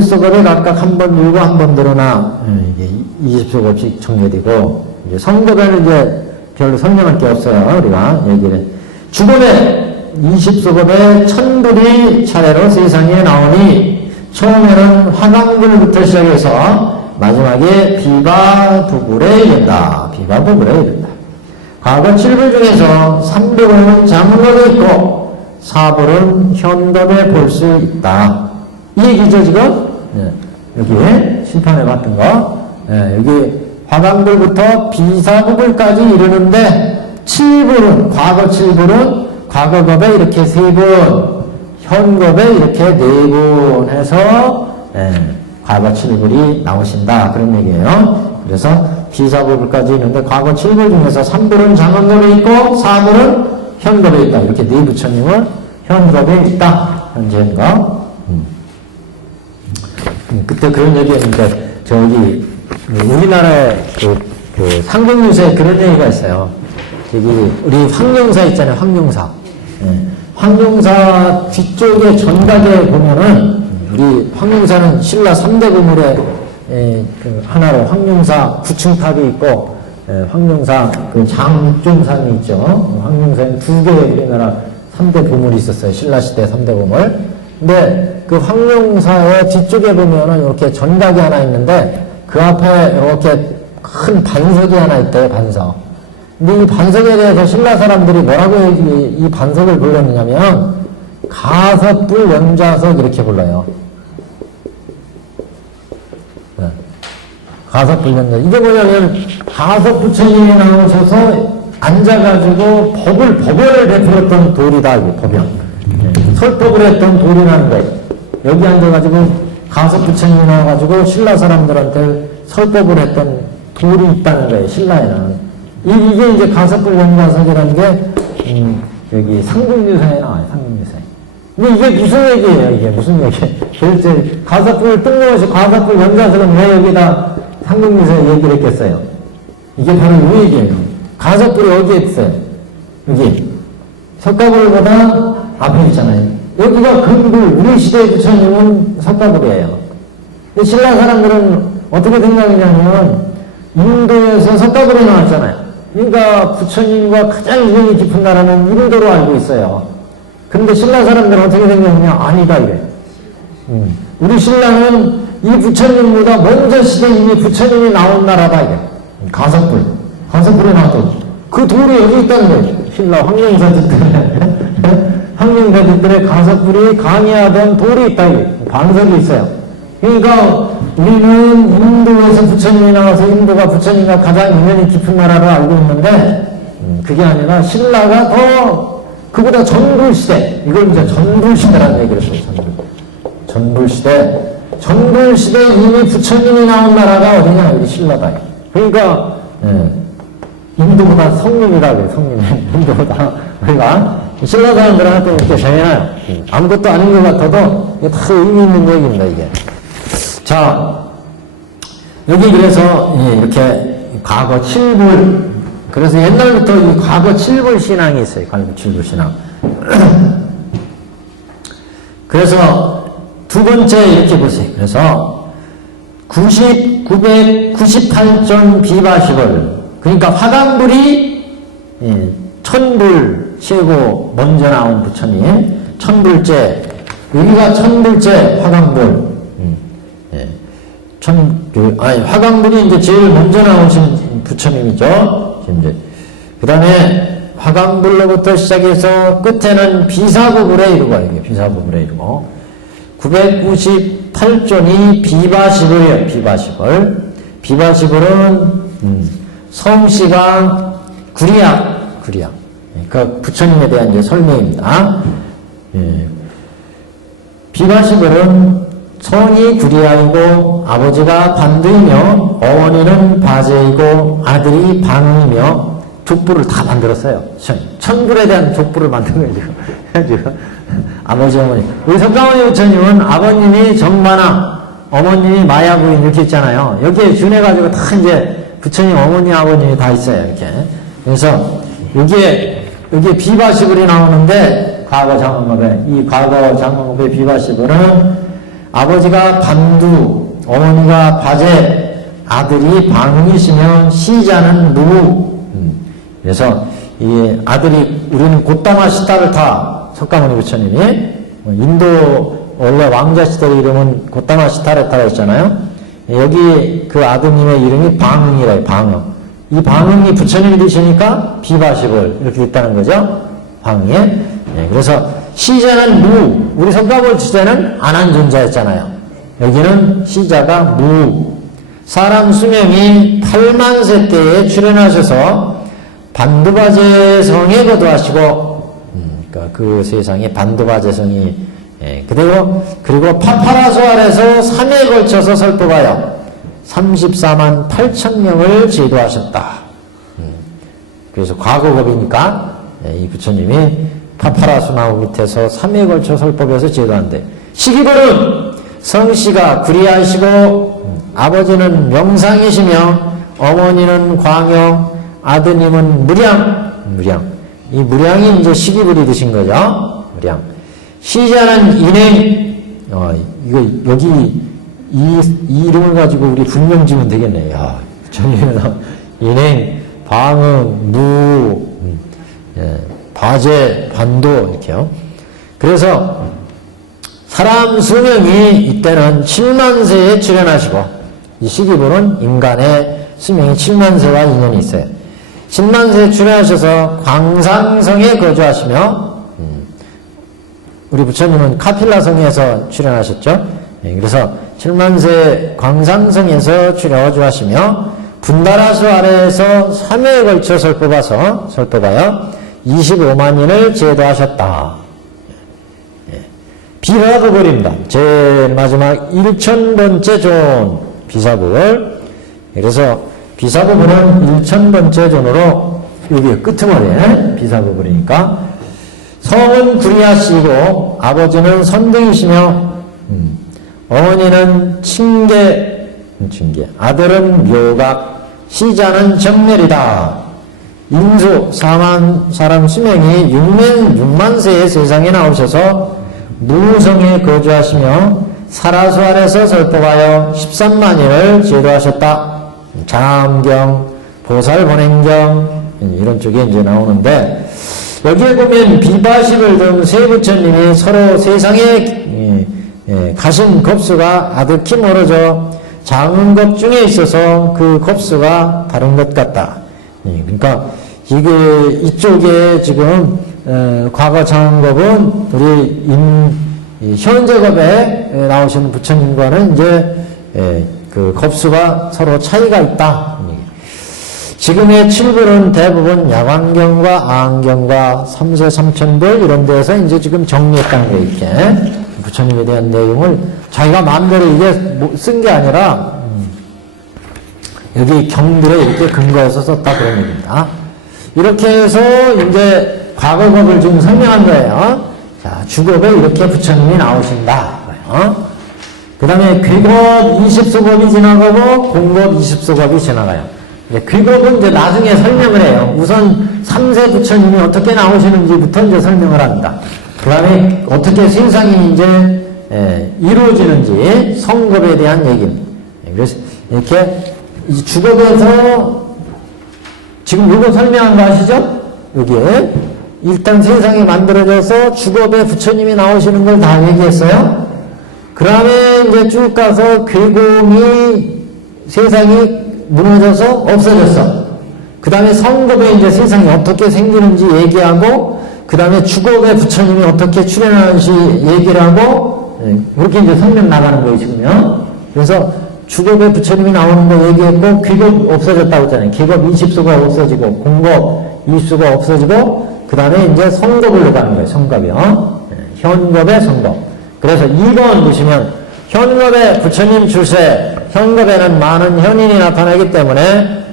1소겁에 각각 한 번 늘고 한 번 늘어나 이게 20소겁씩 정리되고 이제 성겁에는 이제 별로 설명할 게 없어요. 우리가 얘기를 주겁에 20소급의 천불이 차례로 세상에 나오니 처음에는 화강불부터 시작해서 마지막에 비바부불에 이른다. 비바부불에 이른다. 과거 7불 중에서 3불은 장급에 있고 4불은 현급에 볼 수 있다. 이 얘기죠 지금? 네. 여기 심판해 봤던 거. 네. 여기 화강불부터 비사부불까지 이르는데 7불은 과거 7불은 과거급에 이렇게 3분, 현급에 이렇게 4분 해서 과거 7불이 나오신다. 그런 얘기예요. 그래서 비사부불까지 있는데 과거 7불 중에서 3불은 장원급에 있고 4불은 현급에 있다. 이렇게 네 부처님은 현급에 있다. 현재 현급. 그때 그런 얘기했는데 저기 우리나라에 그 상경유세에 그런 얘기가 있어요. 여기 우리 황룡사 있잖아요. 황룡사. 황룡사 뒤쪽에 전각에 보면은 우리 황룡사는 신라 3대 보물의 그 하나로 황룡사 9층탑이 있고 황룡사 그 장종산이 있죠. 황룡사에는 2개의 우리나라 3대 보물이 있었어요. 신라시대 3대 보물. 근데 그 황룡사의 뒤쪽에 보면은 이렇게 전각이 하나 있는데 그 앞에 이렇게 큰 반석이 하나 있대요. 반석. 근데 이 반석에 대해서 신라 사람들이 뭐라고 이 반석을 불렀느냐면 가섭불 연좌석 이렇게 불러요. 네. 가섭불 연좌석. 이게 뭐냐면 가섭 부처님이 나오셔서 앉아가지고 법을 베풀었던 돌이다. 이게 법이야. 네. 설법을 했던 돌이라는 거예요. 여기 앉아가지고 가섭 부처님이 나와가지고 신라 사람들한테 설법을 했던 돌이 있다는 거예요. 신라에는. 이게 이제 가섭불 연좌석이라는 게 여기 상국유사에 나와요. 상국유사에. 근데 이게 무슨 얘기예요? 이게 무슨 얘기예요? 도대체 가섭불 뜬금없이 가섭불 연좌석은 왜 여기다 상국유사에 얘기를 했겠어요? 이게 바로 이 얘기예요. 가섭불이 여기에 있어요. 여기 석가불보다 앞에 있잖아요. 여기가 근불, 우리 시대의 부처님은 석가불이에요. 근데 신라 사람들은 어떻게 생각하냐면 인도에서 석가불이 나왔잖아요. 그러니까 부처님과 가장 인연이 깊은 나라는 인도로 알고 있어요. 근데 신라 사람들은 어떻게 생각하냐? 아니다 이래. 우리 신라는 이 부처님보다 먼저 시대에 이미 부처님이 나온 나라다 이래. 가섭불. 가섭불에 나왔던 그 돌이 여기 있다는 거예요. 신라 황룡사들에 황룡사들의 가섭불이 강의하던 돌이 있다 이래. 반석이 있어요. 그러니까 우리는 인도에서 부처님이 나와서 인도가 부처님과 가장 인연이 깊은 나라로 알고 있는데 그게 아니라 신라가 더 그보다 전불시대, 이걸 이제 전불시대라는 얘기를 했어요. 전불시대. 전불시대 이미 부처님이 나온 나라가 어디냐? 여기 신라다. 그러니까 인도보다 성님이다 그래요. 성님. 인도보다 우리가 신라 사람들한테 이렇게 정해놔요. 아무것도 아닌 것 같아도 이게 다 의미 있는 얘기입니다. 이게. 자, 여기 그래서 이렇게 과거 7불, 그래서 옛날부터 이 과거 7불 신앙이 있어요. 과거 7불 신앙. 그래서 두 번째 이렇게 보세요. 그래서 998전 비바시벌, 그러니까 화강불이 천불 최고 먼저 나온 부처님, 천불째, 여기가 천불째 화강불. 화강불이 이제 제일 먼저 나오신 부처님이죠. 그 다음에 화강불로부터 시작해서 끝에는 비사부불에 이르고, 이게 비사부불에 이르고, 998존이 비바시불이에요. 비바시불. 비바시불은, 성씨가 구리야. 그 부처님에 대한 이제 설명입니다. 비바시불은 성이 구리아이고 아버지가 반두이며 어머니는 바제이고 아들이 방이며 족부를 다 만들었어요. 천불에 대한 족부를 만든 거예요. 지금. 아버지 어머니. 우리 석가모니 부처님은 아버님이 정마나 어머님이 마야부인 이렇게 있잖아요. 여기에 준해가지고 다 이제 부처님 어머니 아버님이 다 있어요. 이렇게. 그래서 여기에 비바시불이 나오는데 과거 장엄업에 이 과거 장엄업의 비바시불은 아버지가 반두, 어머니가 바제, 아들이 방이시면 시자는 무. 그래서 이 아들이 우리는 곧다마 시다를 타 석가모니 부처님이. 인도 원래 왕자 시대 이름은 고타마 시타레타가 있잖아요. 여기 그 아드님의 이름이 방응이래요. 방응. 이 방응이 부처님이 되시니까 비바십을 이렇게 됐다는 거죠. 방응이. 그래서 시자는 무. 우리 석가모니 시자는 안한 존자였잖아요. 여기는 시자가 무. 사람 수명이 8만 세 때에 출현하셔서 반두바제성에 거두하시고, 그러니까 그 세상에 반두바제성이, 그리고 파파라소 아래서 3회에 걸쳐서 설법하여 34만 8천 명을 제도하셨다. 그래서 과거법이니까, 이 부처님이 파파라소 나무 밑에서 3회에 걸쳐 설법해서 제도한대. 시기벌은 성씨가 구리하시고, 아버지는 명상이시며 어머니는 광영, 아드님은 무량. 이 무량이 이제 시기불이 드신 거죠. 무량. 시자는 인행. 여기 이 이름을 가지고 우리 분명 지면 되겠네. 야, 부처님은 인행, 방응, 무, 바제, 반도 이렇게요. 그래서 사람 수명이 이때는 7만 세에 출현하시고. 이 시기불은 인간의 수명이 7만 세와 인연이 있어요. 7만 세에 출현하셔서 광상성에 거주하시며, 우리 부처님은 카필라성에서 출현하셨죠. 그래서 7만 세 광상성에서 거주하시며, 분다라수 아래에서 3회에 걸쳐 설법하여 25만인을 제도하셨다. 비사부불입니다. 제일 마지막 1000번째 존. 비사부불. 그래서 비사부불은 1000번째 존으로 여기 끄트머리에 비사부불이니까 성은 구리하시고 아버지는 선등이시며 어머니는 칭계 아들은 묘각 시자는 정멸이다. 인수 사람 수명이 6만 세의 세상에 나오셔서 무성에 거주하시며 사라수 아래서 설법하여 13만인을 제도하셨다. 장암경, 보살본행경 이런 쪽에 이제 나오는데 여기에 보면 비바십을 등 세 부처님이 서로 세상에 가신 겁수가 아득히 멀어져 작은 것 중에 있어서 그 겁수가 다른 것 같다. 그러니까 이쪽에 지금 과거 장법은 우리 현재겁에 나오시는 부처님과는 이제 그 겁수가 서로 차이가 있다. 지금의 7부는 대부분 야광경과 아한경과 삼세 삼천불 이런 데서 이제 지금 정리했다는 게 이렇게 부처님에 대한 내용을 자기가 마음대로 이게 쓴 게 아니라 여기 경들에 이렇게 근거해서 썼다 그런 얘기입니다. 이렇게 해서 이제 과거겁을 지금 설명한 거예요. 자, 주겁에 이렇게 부처님이 나오신다. 그 다음에 귀겁 20소겁이 지나가고 공겁 20소겁이 지나가요. 귀겁은 이제 나중에 설명을 해요. 우선 3세 부처님이 어떻게 나오시는지부터 이제 설명을 합니다. 그 다음에 어떻게 세상이 이제 이루어지는지 성겁에 대한 얘기입니다. 그래서 이렇게 주겁에서 지금 이거 설명한 거 아시죠? 여기에 일단 세상이 만들어져서 주겁에 부처님이 나오시는 걸 다 얘기했어요. 그 다음에 이제 쭉 가서 괴공이 세상이 무너져서 없어졌어. 그 다음에 성겁에 이제 세상이 어떻게 생기는지 얘기하고, 그 다음에 주겁에 부처님이 어떻게 출현하는지 얘기를 하고, 이렇게 이제 설명 나가는 거예요, 지금요. 그래서 주겁에 부처님이 나오는 거 얘기했고, 귀겁 없어졌다고 했잖아요. 귀겁 20수가 없어지고, 공겁 20수가 없어지고, 그 다음에 이제 성겁으로 가는 거예요, 성겁이요. 현겁에 성겁. 그래서 2번 보시면, 현겁에 부처님 출세, 현겁에는 많은 현인이 나타나기 때문에,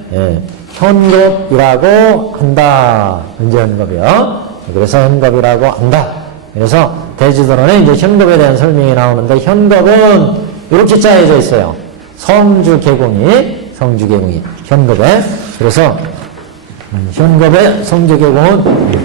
현겁이라고 한다. 언제 현겁이요? 그래서 현겁이라고 한다. 그래서 대지도론에 이제 현겁에 대한 설명이 나오는데, 현겁은 이렇게 짜여져 있어요. 성주개공이, 현겁에. 그래서, 현겁의 성주개공은,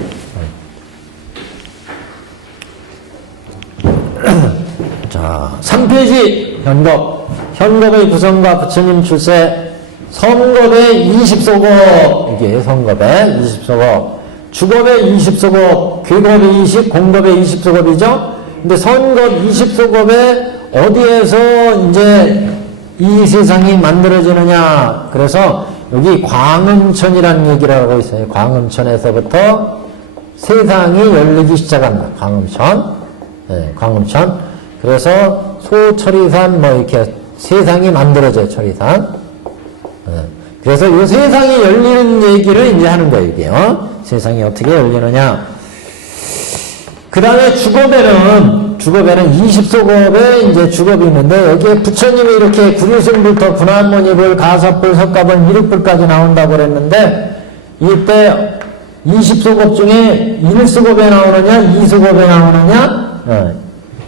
자, 3페이지 현겁. 현겁의 구성과 부처님 출세. 성겁의 20소겁. 이게 성겁의 20소겁. 주겁의 20소겁. 괴겁이 20, 공겁에 20소겁이죠? 근데 선겁 20소겁에 어디에서 이제 이 세상이 만들어지느냐? 그래서 여기 광음천이라는 얘기를 하고 있어요. 광음천에서부터 세상이 열리기 시작한다. 광음천. 네, 광음천. 그래서 소철이산 뭐 이렇게 세상이 만들어져요. 철이산. 네. 그래서 이 세상이 열리는 얘기를 이제 하는 거예요. 이게요. 세상이 어떻게 열리느냐. 그 다음에 주겁에는 20소겁에 이제 주겁이 있는데 여기에 부처님이 이렇게 구류승불터 군한모니불 가섭불 석가불 미륵불까지 나온다고 그랬는데 이때 20소겁 중에 1소겁에 나오느냐 2소겁에 나오느냐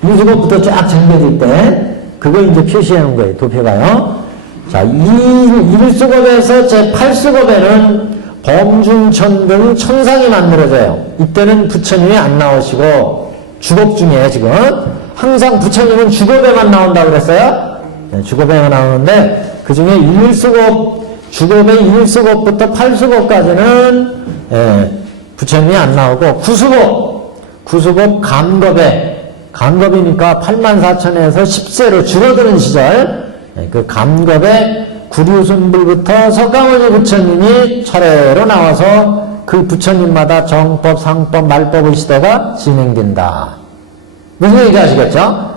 1소겁부터 쫙 정겨질 때 그거 이제 표시해 놓은 거예요. 도표가요. 자, 1소겁에서 제 8소겁에는 범중천등 천상이 만들어져요. 이때는 부처님이 안 나오시고 주겁 중에 지금 항상 부처님은 주겁에만 나온다고 그랬어요. 네, 주겁에만 나오는데 그 중에 1수겁 주겁의 1수겁부터 8수겁까지는 부처님이 안 나오고 9수겁 감겁이니까 84,000에서 10세로 줄어드는 시절 그 감겁에 구류순불부터 석가모니 부처님이 차례로 나와서 그 부처님마다 정법, 상법, 말법의 시대가 진행된다. 무슨 얘기인지 아시겠죠?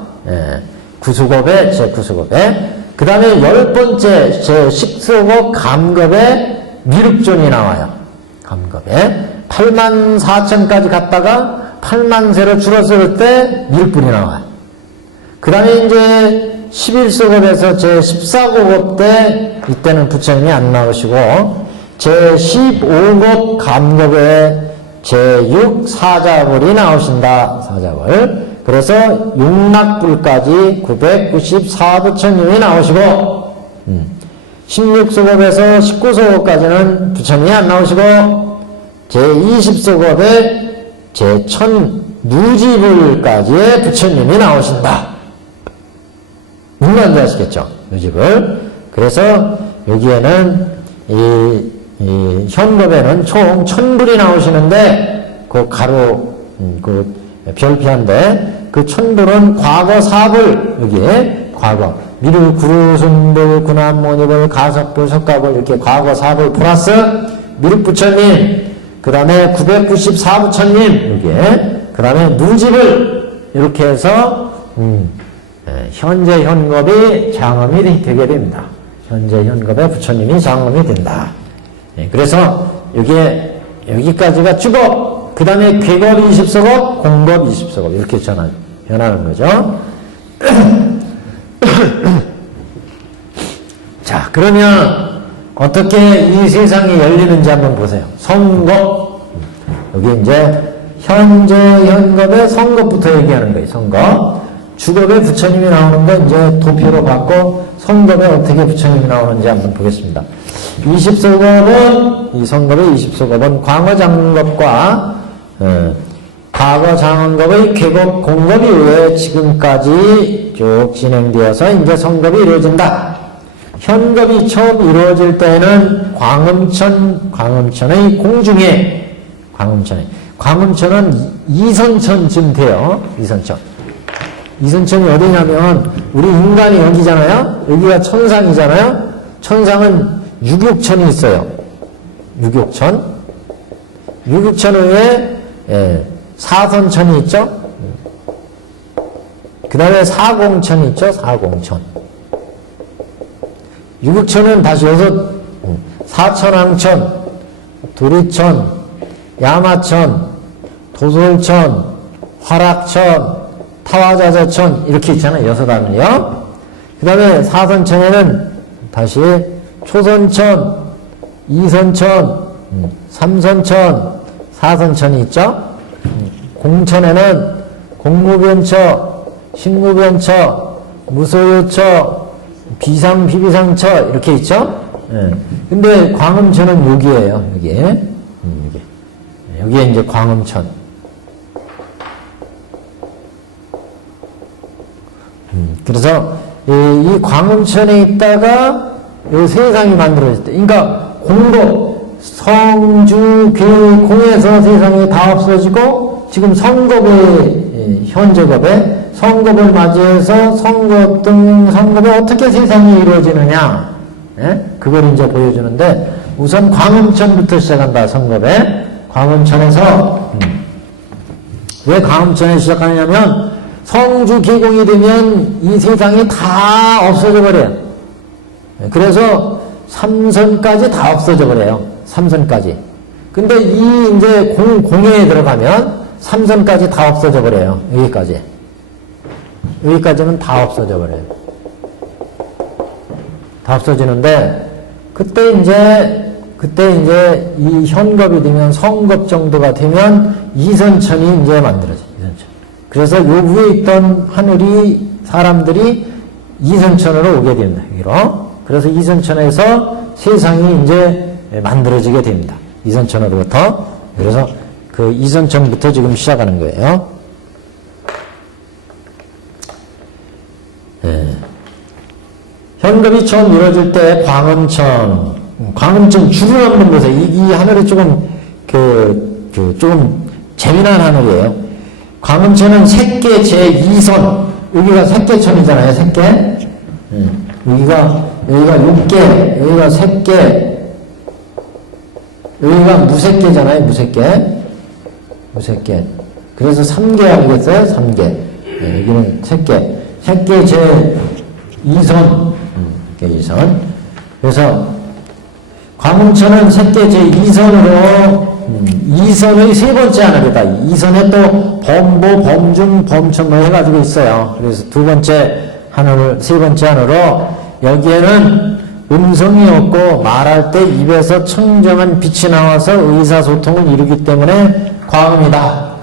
구수겁에, 제9수겁에. 그 다음에 10번째, 제10수겁 감겁에 미륵존이 나와요. 감겁에. 84,000까지 갔다가 80,000세로 줄었을 때 미륵불이 나와요. 그 다음에 이제 11수겁에서 제14고급 때 이때는 부처님이 안 나오시고 제15급 감겁에 제6 사자불이 나오신다. 사자불. 그래서 용락불까지 994부처님이 나오시고 16수겁에서 19수겁까지는 부처님이 안 나오시고 제20수겁에 제1000무지불까지의 부처님이 나오신다. 무슨 말인지 아시겠죠? 무지불. 그래서 여기에는 이 현겁에는 총 1000불이 나오시는데 그 가로 그 별피한데 그 1000불은 과거 4불 여기에 과거 미륵 구루순불 군한모니불 가섭불 석가불 이렇게 과거 4불 플러스 미륵 부처님 그 다음에 994부처님 여기에 그 다음에 무지불 이렇게 해서 현재 현겁이 장엄이 되게 됩니다. 현재 현겁에 부처님이 장엄이 된다. 그래서 여기까지가 주겁, 그 다음에 괴겁 20서겁, 공겁 20서겁 이렇게 변하는 거죠. 자, 그러면 어떻게 이 세상이 열리는지 한번 보세요. 성겁. 여기 이제 현재 현겁의 성겁부터 얘기하는 거예요. 성겁. 주겁에 부처님이 나오는 거 이제 도표로 봤고 성겁에 어떻게 부처님이 나오는지 한번 보겠습니다. 20소겁은 이 성겁의 20소겁은 광어장겁과 과거장언겁의 괴겁, 공겁 이후에 지금까지 쭉 진행되어서 이제 성겁이 이루어진다. 현겁이 처음 이루어질 때는 광음천의 공중에 광음천은 이선천쯤 돼요. 이선천이 어디냐면 우리 인간이 여기잖아요. 여기가 천상이잖아요. 천상은 유격천이 있어요. 유격천 위에 사선천이 있죠. 그 다음에 사공천이 있죠. 사공천. 유격천은 다시 여섯 사천왕천, 도리천, 야마천, 도솔천, 화락천, 타화자저천 이렇게 있잖아요. 여섯 하늘이요. 그 다음에 사선천에는 다시 초선천, 이선천, 삼선천, 사선천이 있죠. 공천에는 공무변처, 식무변처, 무소유처, 비상비비상처 이렇게 있죠. 근데 광음천은 여기에요. 여기에 이제 광음천. 그래서 이 광음천에 있다가 이 세상이 만들어질 때, 그러니까 공법, 성주, 괴, 공에서 세상이 다 없어지고 지금 선겁의 현재급에 선겁을 맞이해서 선거 등 선겁에 어떻게 세상이 이루어지느냐, 예? 그걸 이제 보여주는데 우선 광음천부터 시작한다. 선겁에 광음천에서 왜 광음천에 시작하냐면 성주 기공이 되면 이 세상이 다 없어져 버려요. 그래서 삼선까지 다 없어져 버려요. 삼선까지. 근데 이 이제 공에 들어가면 삼선까지 다 없어져 버려요. 여기까지. 여기까지는 다 없어져 버려요. 다 없어지는데 그때 이제 이 현겁이 되면 성겁 정도가 되면 이선천이 이제 만들어져요. 이선천. 그래서 요 위에 있던 하늘이 사람들이 이선천으로 오게 됩니다. 여기로. 그래서 이선천에서 세상이 이제 만들어지게 됩니다. 이선천으로부터. 그래서 그 이선천부터 지금 시작하는 거예요. 네. 현겁이 처음 이루어질 때 광음천 줄을 한번 보세요. 이 하늘이 조금 조금 재미난 하늘이에요. 광음천은 색계 제2선, 여기가 색계천이잖아요. 색계. 여기가 6개, 여기가 색계, 여기가 무색계잖아요. 무색계. 그래서 3개 아니겠어요? 3개. 여기는 색계. 색계 제2선. 2선. 그래서 광음천은 색계 제2선으로 2선의 세 번째 하늘이다. 2선에 또 범보, 범중, 범천 뭐 해가지고 있어요. 그래서 두 번째 하늘, 세 번째 하늘로 여기에는 음성이 없고 말할 때 입에서 청정한 빛이 나와서 의사소통을 이루기 때문에 광음이다.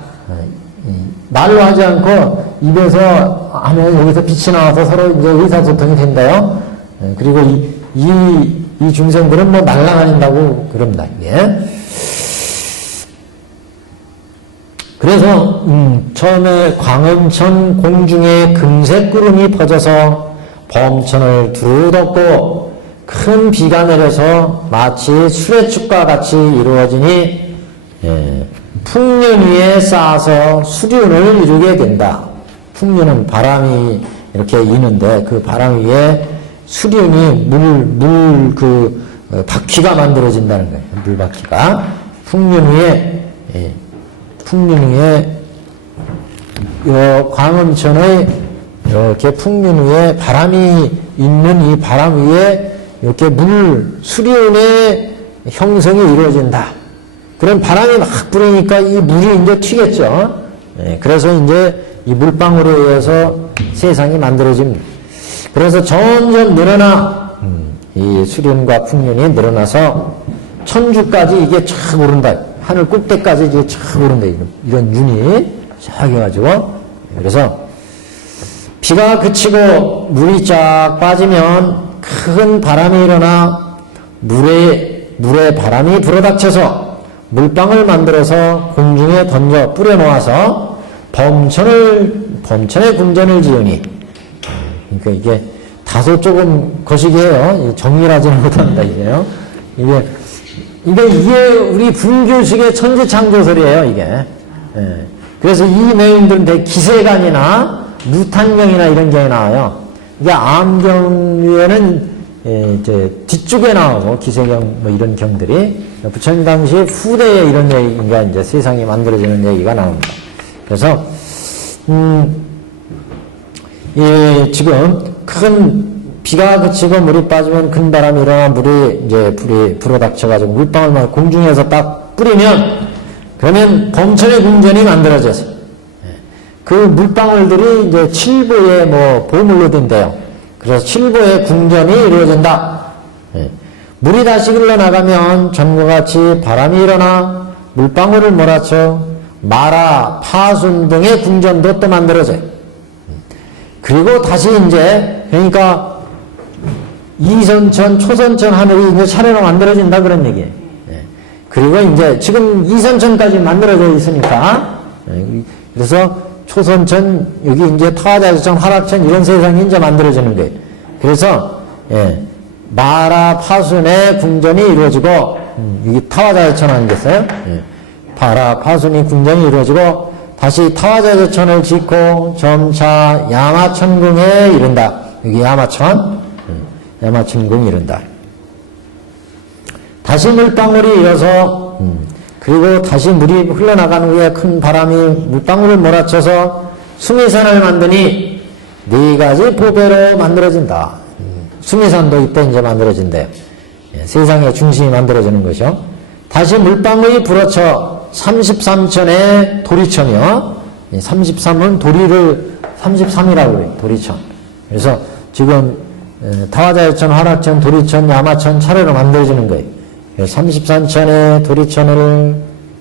말로 하지 않고 입에서 하면 여기서 빛이 나와서 서로 이제 의사소통이 된대요. 그리고 이 중생들은 뭐 날아다닌다고 그럽니다. 예. 그래서 처음에 광음천 공중에 금색 구름이 퍼져서 범천을 두루 덮고 큰 비가 내려서 마치 수레축과 같이 이루어지니 풍년 위에 쌓아서 수륜을 이루게 된다. 풍년은 바람이 이렇게 이는데 그 바람 위에 수륜이 바퀴가 만들어진다는 거예요. 물바퀴가. 풍년 위에, 광음천의 이렇게 풍년 위에 바람이 있는 이 바람 위에 이렇게 수륜의 형성이 이루어진다. 그럼 바람이 막 불으니까 이 물이 이제 튀겠죠. 그래서 이제 이 물방울에 의해서 세상이 만들어집니다. 그래서 점점 늘어나 이 수륜과 풍륜이 늘어나서 천주까지 이게 쫙 오른다. 하늘 꼭대까지 이게 쫙 오른다. 이런 윤이 쫙 해가지고. 그래서 비가 그치고 물이 쫙 빠지면 큰 바람이 일어나 물에 바람이 불어닥쳐서 물방울 만들어서 공중에 던져 뿌려 놓아서 범천의 궁전을 지으니. 그러니까 이게 다소 조금 거시기해요. 정밀하지는 못합니다. 이게 우리 불교식의 천지창조설이에요. 이게. 그래서 이 내용들은 대개 기세간이나 무탄경이나 이런 경이 나와요. 이게 암경에는 이제 뒤쪽에 나오고 기세경 뭐 이런 경들이 부처님 당시 후대에 이런 얘기가 이제 세상이 만들어지는 얘기가 나옵니다. 그래서 지금 큰 비가 그치고 물이 빠지면 큰 바람이 일어나 불이 불어닥쳐가지고 물방울만 공중에서 딱 뿌리면 그러면 범천의 궁전이 만들어져서 그 물방울들이 이제 7보의 보물로 된대요. 그래서 7보의 궁전이 이루어진다. 물이 다시 흘러나가면 전과 같이 바람이 일어나 물방울을 몰아쳐 마라, 파순 등의 궁전도 또 만들어져요. 그리고 다시 이제 그러니까 이선천, 초선천 하늘이 이제 차례로 만들어진다 그런 얘기예요. 그리고 이제 지금 이선천까지 만들어져 있으니까 그래서 초선천 여기 이제 타화자주천, 화락천 이런 세상이 이제 만들어지는 거예요. 그래서 마라, 파순의 궁전이 이루어지고 여기 타화자주천 아니겠어요? 마라, 파순이 궁전이 이루어지고 다시 타화자재천을 짓고 점차 야마천궁에 이른다. 여기 야마천, 야마천궁에 이른다. 다시 물방울이 일어서 그리고 다시 물이 흘러나간 후에 큰 바람이 물방울을 몰아쳐서 수미산을 만드니 네 가지 보배로 만들어진다. 수미산도 이때 이제 만들어진대요. 세상의 중심이 만들어지는 것이요. 다시 물방울이 불어쳐 33천의 도리천이요. 33은 도리를 33이라고 그래요. 도리천. 그래서 지금 타화자유천, 화락천, 도리천, 야마천 차례로 만들어지는 거예요. 33천의 도리천을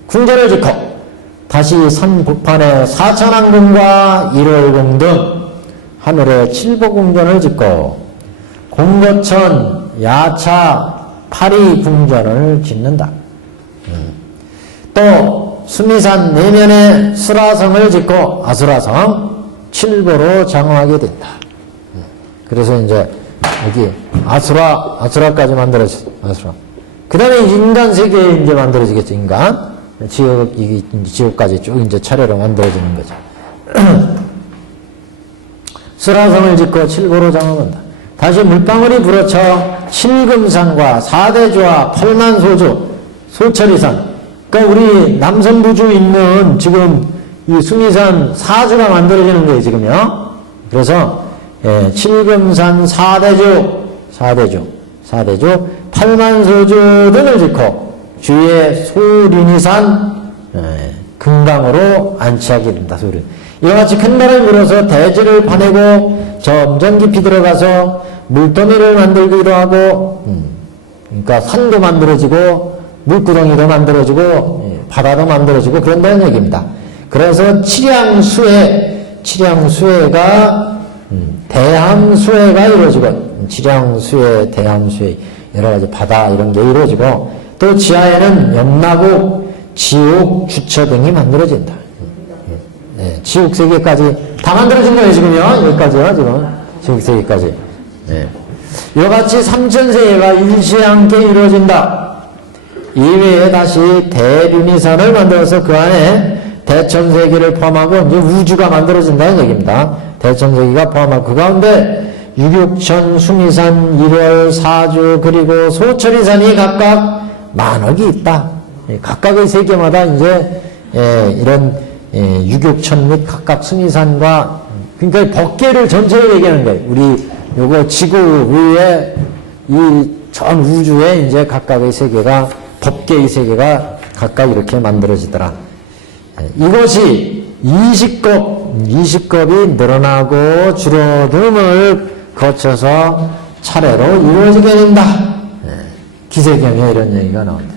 궁전을 짓고 다시 산 북판에 사천왕궁과 일월궁 등 하늘에 칠보궁전을 짓고 공거천, 야차, 파리궁전을 짓는다. 또 수미산 내면에 수라성을 짓고 아수라성 칠보로 장엄하게 된다. 그래서 이제 여기 아수라까지 만들어졌어. 아수라. 그 다음에 인간 세계에 이제 만들어지겠죠. 인간. 지옥까지 쭉 이제 차례로 만들어지는 거죠. 수라성을 짓고 칠보로 장엄한다. 다시 물방울이 불어쳐 칠금산과 사대주와 팔만소주, 소철이산. 그러니까 우리 남선부주 있는 지금 이 수미산 사주가 만들어지는 거예요, 지금요. 그래서, 칠금산 사대주, 팔만소주 등을 짓고 주위에 소륜이산, 금강으로 안치하게 된다, 소륜. 이와 같이 큰 바람이 불어서 대지를 파내고 점점 깊이 들어가서 물더미를 만들기도 하고, 그러니까 산도 만들어지고, 물구덩이도 만들어지고, 바다도 만들어지고, 그런다는 얘기입니다. 그래서 칠양수해가, 대함수해가 이루어지고, 칠양수해, 대함수해, 여러가지 바다 이런 게 이루어지고, 또 지하에는 염라국, 지옥, 주처 등이 만들어진다. 지옥 세계까지 다 만들어진 거예요, 지금요. 여기까지요, 지금. 지옥 세계까지. 이와 같이 삼천세계가 일시에 함께 이루어진다. 이외에 다시 대륜이산을 만들어서 그 안에 대천세계를 포함하고 이제 우주가 만들어진다는 얘기입니다. 대천세계가 포함하고 그 가운데 유육천, 수미산, 일월, 사주 그리고 소철이산이 각각 만억이 있다. 각각의 세계마다 이제 이런 유격천 및 각각 수미산과 그러니까 법계를 전체를 얘기하는 거예요. 우리 요거 지구 위에 이 전 우주에 이제 각각의 세계가 법계의 세계가 각각 이렇게 만들어지더라. 이것이 20급이 늘어나고 줄어듦을 거쳐서 차례로 이루어지게 된다. 기세경에 이런 얘기가 나온다.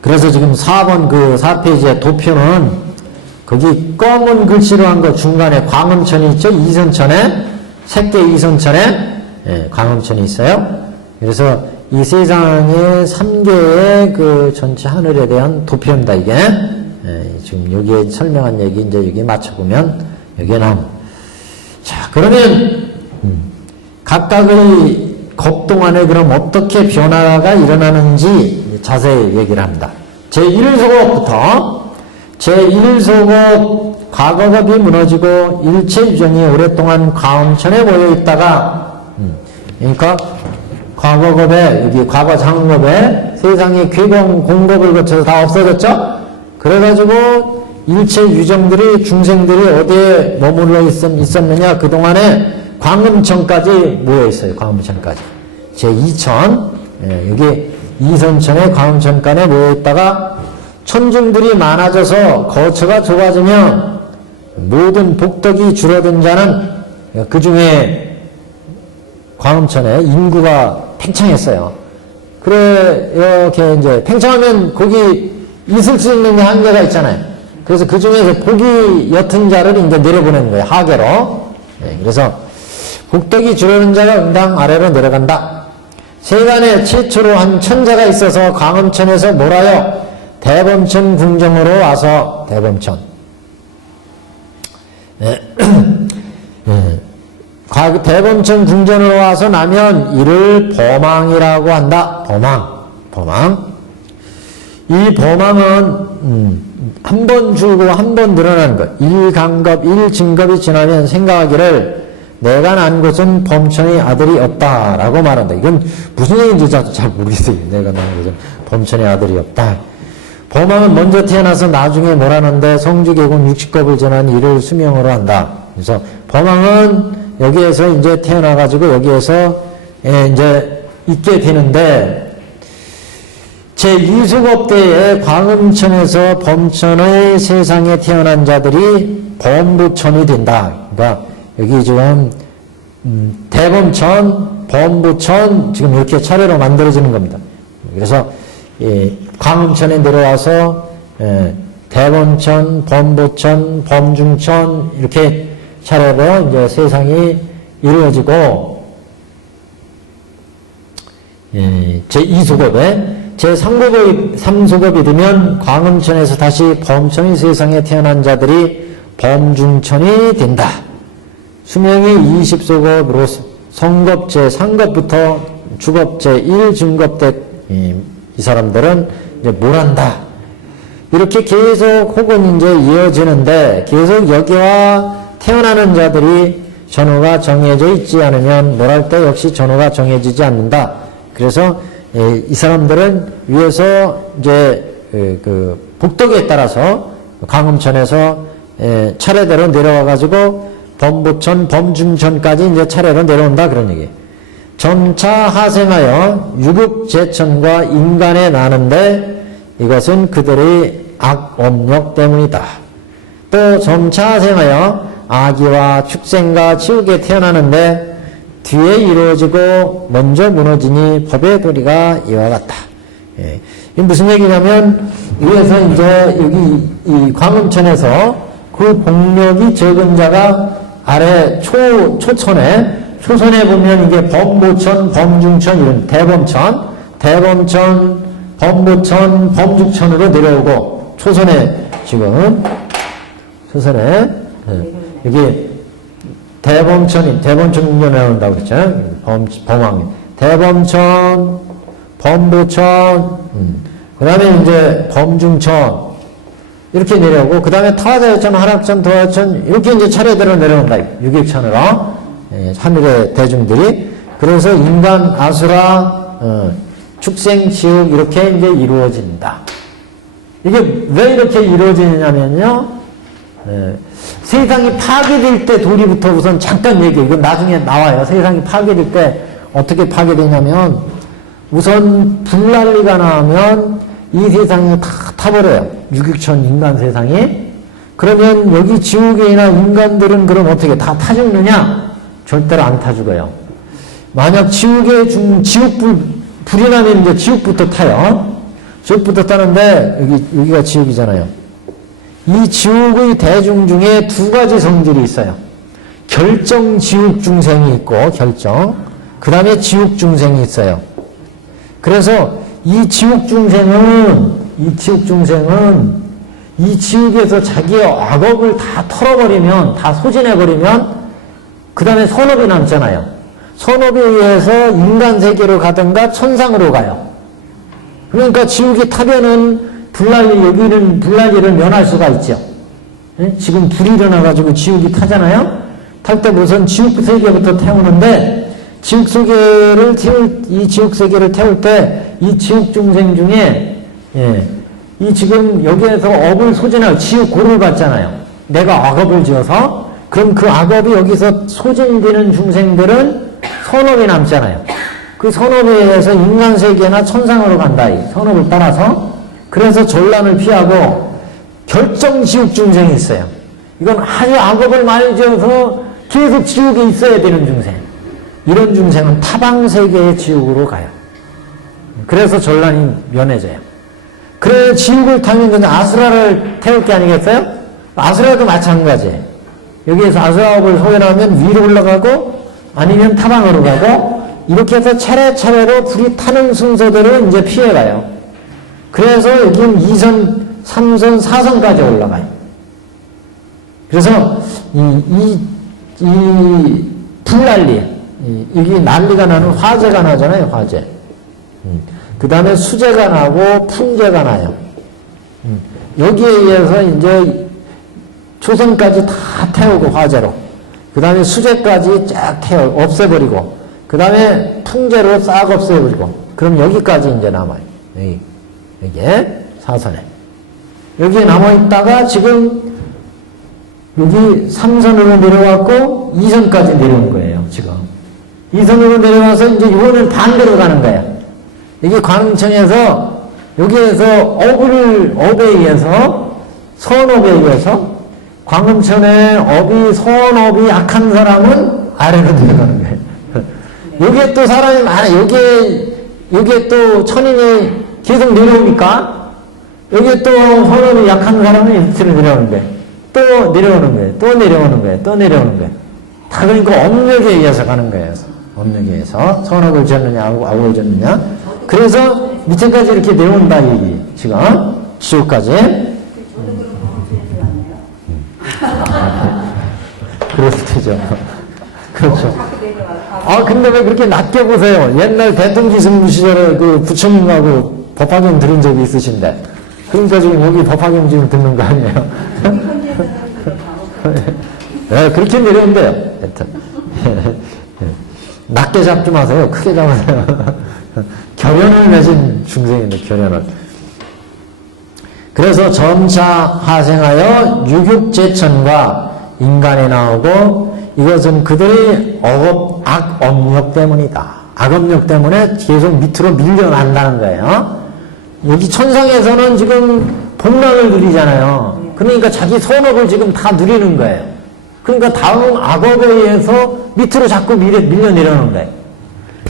그래서 지금 4번 그 4페이지의 도표는 거기 검은 글씨로 한 거 중간에 광음천이 있죠? 이선천에, 색계 이선천에 광음천이 있어요. 그래서 이 세상의 3개의 그 전체 하늘에 대한 도표입니다, 이게. 지금 여기에 설명한 얘기 이제 여기에 맞춰보면 여기에 나옵니다. 자, 그러면 각각의 겁 동안에 그럼 어떻게 변화가 일어나는지 자세히 얘기를 합니다. 제1소겁부터 제1소겁 과거겁이 무너지고 일체 유전이 오랫동안 과음천에 모여있다가 그러니까 과거겁에 여기 과거 장겁에 세상의 괴공 공겁을 거쳐서 다 없어졌죠? 그래가지고 일체 유정들이 중생들이 어디에 머물러 있었느냐 그동안에 광음천까지 모여있어요. 광음천까지 제2천 여기 이선천에 광음천간에 모여있다가 천중들이 많아져서 거처가 좁아지면 모든 복덕이 줄어든 자는 그 중에 광음천에 인구가 팽창했어요. 그래 이렇게 이제 팽창하면 거기 있을 수 있는 게 한계가 있잖아요. 그래서 그 중에서 복이 옅은 자를 이제 내려보내는 거예요. 하계로. 그래서 복덕이 줄어든 자가 응당 아래로 내려간다. 세간에 최초로 한 천자가 있어서 광음천에서 몰아요. 대범천 궁정으로 와서 대범천. 대범천 궁전으로 와서 나면 이를 범왕이라고 한다. 범왕. 이 범왕은 한 번 줄고 한 번 늘어나는 것. 일간급, 일증급이 지나면 생각하기를 내가 난 것은 범천의 아들이 없다 라고 말한다. 이건 무슨 얘기인지 잘 모르겠어요. 내가 난 것은 범천의 아들이 없다. 범왕은 먼저 태어나서 나중에 뭐라는데 성주계군 60급을 지난 이를 수명으로 한다. 그래서 범왕은 여기에서 이제 태어나가지고 여기에서 이제 있게 되는데 제2수급 때에 광음천에서 범천의 세상에 태어난 자들이 범부천이 된다. 그러니까 여기 지금 대범천, 범부천 지금 이렇게 차례로 만들어지는 겁니다. 그래서 광음천에 내려와서 대범천, 범부천, 범중천 이렇게 차례로 이제 세상이 이루어지고 제2수급에 제3수급이 되면 광음천에서 다시 범천의 세상에 태어난 자들이 범중천이 된다. 수명이 20수급으로 성급 제3급부터 주급 제1 중급 때 이 사람들은 이제 뭘 한다. 이렇게 계속 혹은 이제 이어지는데 계속 여기와 태어나는 자들이 전후가 정해져 있지 않으면 뭘 할 때 역시 전후가 정해지지 않는다. 그래서 이 사람들은 위에서 이제 그 복덕에 따라서 광음천에서 차례대로 내려와 가지고 범부천, 범중천까지 이제 차례로 내려온다 그런 얘기예요. 점차 하생하여 유급제천과 인간에 나는데 이것은 그들의 악업력 때문이다. 또 점차 하생하여 아기와 축생과 지옥에 태어나는데 뒤에 이루어지고 먼저 무너지니 법의 도리가 이와 같다. 이게 무슨 얘기냐면 위에서 이제 여기 이 광음천에서 그 복력이 적은 자가 아래 초선에 보면 이게 범보천, 범중천 이런 대범천, 범보천, 범중천으로 내려오고 초선에 지금 여기 대범천 중년 나온다고 그랬잖아요. 범왕 대범천, 범보천, 그 다음에 이제 범중천 이렇게 내려오고 그 다음에 타자여천, 하락천, 도하천 이렇게 이제 차례대로 내려온다. 유격천으로 하늘의 대중들이. 그래서 인간, 아수라, 축생, 지옥 이렇게 이제 이루어진다. 이게 왜 이렇게 이루어지냐면요. 세상이 파괴될 때 도리부터 우선 잠깐 얘기해요. 이건 나중에 나와요. 세상이 파괴될 때 어떻게 파괴되냐면 우선 불난리가 나면 이 세상이 다 타버려요. 유격천 인간 세상이. 그러면 여기 지옥에나 인간들은 그럼 어떻게 다 타 죽느냐? 절대로 안 타 죽어요. 만약 불이 나면 이제 지옥부터 타요. 지옥부터 타는데 여기가 지옥이잖아요. 이 지옥의 대중 중에 두 가지 성질이 있어요. 결정 지옥 중생이 있고 그 다음에 지옥 중생이 있어요. 그래서 이 지옥 중생은 이 지옥에서 자기의 악업을 다 털어버리면, 다 소진해버리면, 그 다음에 선업이 남잖아요. 선업에 의해서 인간 세계로 가든가 천상으로 가요. 그러니까 지옥이 타면은 여기는 불난리를 면할 수가 있죠. 지금 불이 일어나가지고 지옥이 타잖아요. 탈 때 우선 지옥 세계부터 태우는데, 이 지옥 세계를 태울 때 이 지옥 중생 중에 이 지금 여기에서 업을 소진하고 지옥 고를 받잖아요. 내가 악업을 지어서 그럼 그 악업이 여기서 소진되는 중생들은 선업이 남잖아요. 그 선업에 의해서 인간 세계나 천상으로 간다. 이 선업을 따라서. 그래서 전란을 피하고 결정 지옥 중생이 있어요. 이건 아주 악업을 많이 지어서 계속 지옥에 있어야 되는 중생. 이런 중생은 타방세계의 지옥으로 가요. 그래서 전란이 면해져요. 그래 지옥을 타면 그냥 아수라를 태울 게 아니겠어요? 아수라도 마찬가지예요. 여기에서 아수라업을 소연하면 위로 올라가고 아니면 타방으로 가고 이렇게 해서 차례차례로 불이 타는 순서대로 이제 피해가요. 그래서 여기는 2선, 3선, 4선까지 올라가요. 그래서 이 불난리, 이게 난리가 나는 화재가 나잖아요, 화재. 그 다음에 수재가 나고 풍재가 나요. 여기에 의해서 이제 초선까지 다 태우고 화재로, 그 다음에 수재까지 쫙 없애버리고, 그 다음에 풍재로 싹 없애버리고, 그럼 여기까지 이제 남아요. 여기에 사선에. 여기에 남아있다가 지금 여기 3선으로 내려왔고 2선까지 내려온 거예요, 지금. 2선으로 내려와서 이제 이거는 반대로 가는 거예요. 이게 광흥천에서 여기에서 업에 의해서, 선업에 의해서 광흥천의 업이, 선업이 약한 사람은 아래로 내려가는 거예요. 여기에 또 사람이 많아. 여기에 또 천인이 계속 내려오니까 여기에 또 선업이 약한 사람은 밑으로 내려오는 거예요. 또 내려오는 거예요. 또 내려오는 거예요. 또 내려오는 거예요. 다 그러니까 업력에 의해서 가는 거예요. 업력에 의해서. 선업을 졌느냐, 악을 졌느냐. 그래서 밑에까지 이렇게 내려온다, 여기. 지금. 지옥까지. 그랬을 테죠. 그렇죠. 근데 왜 그렇게 낮게 보세요? 옛날 대통기승부 시절에 그 부처님하고 법화경 들은 적이 있으신데. 그러니까 지금 여기 법화경 지금 듣는 거 아니에요? 네, 그렇게 내려온대요. 하여튼. 낮게 잡지 마세요. 크게 잡으세요. 결연을 맺은 중생인데, 결연을. 그래서 점차 하생하여 유욕제천과 인간에 나오고, 이것은 그들의 악업력 때문이다. 악업력 때문에 계속 밑으로 밀려난다는 거예요. 여기 천상에서는 지금 복락을 누리잖아요. 그러니까 자기 선업을 지금 다 누리는 거예요. 그러니까 다음 악업에 의해서 밑으로 자꾸 밀려 내려오는 거예요.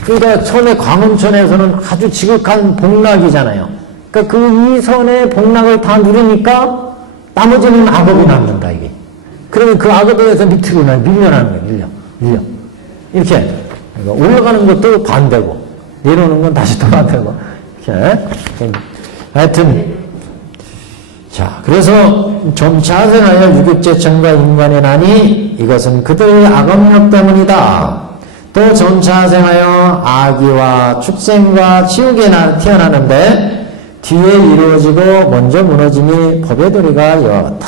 그러니까 처음에 광흥천에서는 아주 지극한 복락이잖아요. 그러니까 그 이선의 복락을 다 누리니까 나머지는 악업이 남는다, 이게. 그러면 그 악업에 의해서 밑으로 밀려나는 거예요. 밀려. 이렇게. 그러니까 올라가는 것도 반대고, 내려오는 건 다시 또 반대고. 이렇게. 하여튼, 자, 그래서 점차 하생하여 유격제천과 인간에 나니 이것은 그들의 악업력 때문이다. 또 점차 하생하여 아기와 축생과 지옥에 태어나는데 뒤에 이루어지고 먼저 무너지니 법의 도리가 여왔다.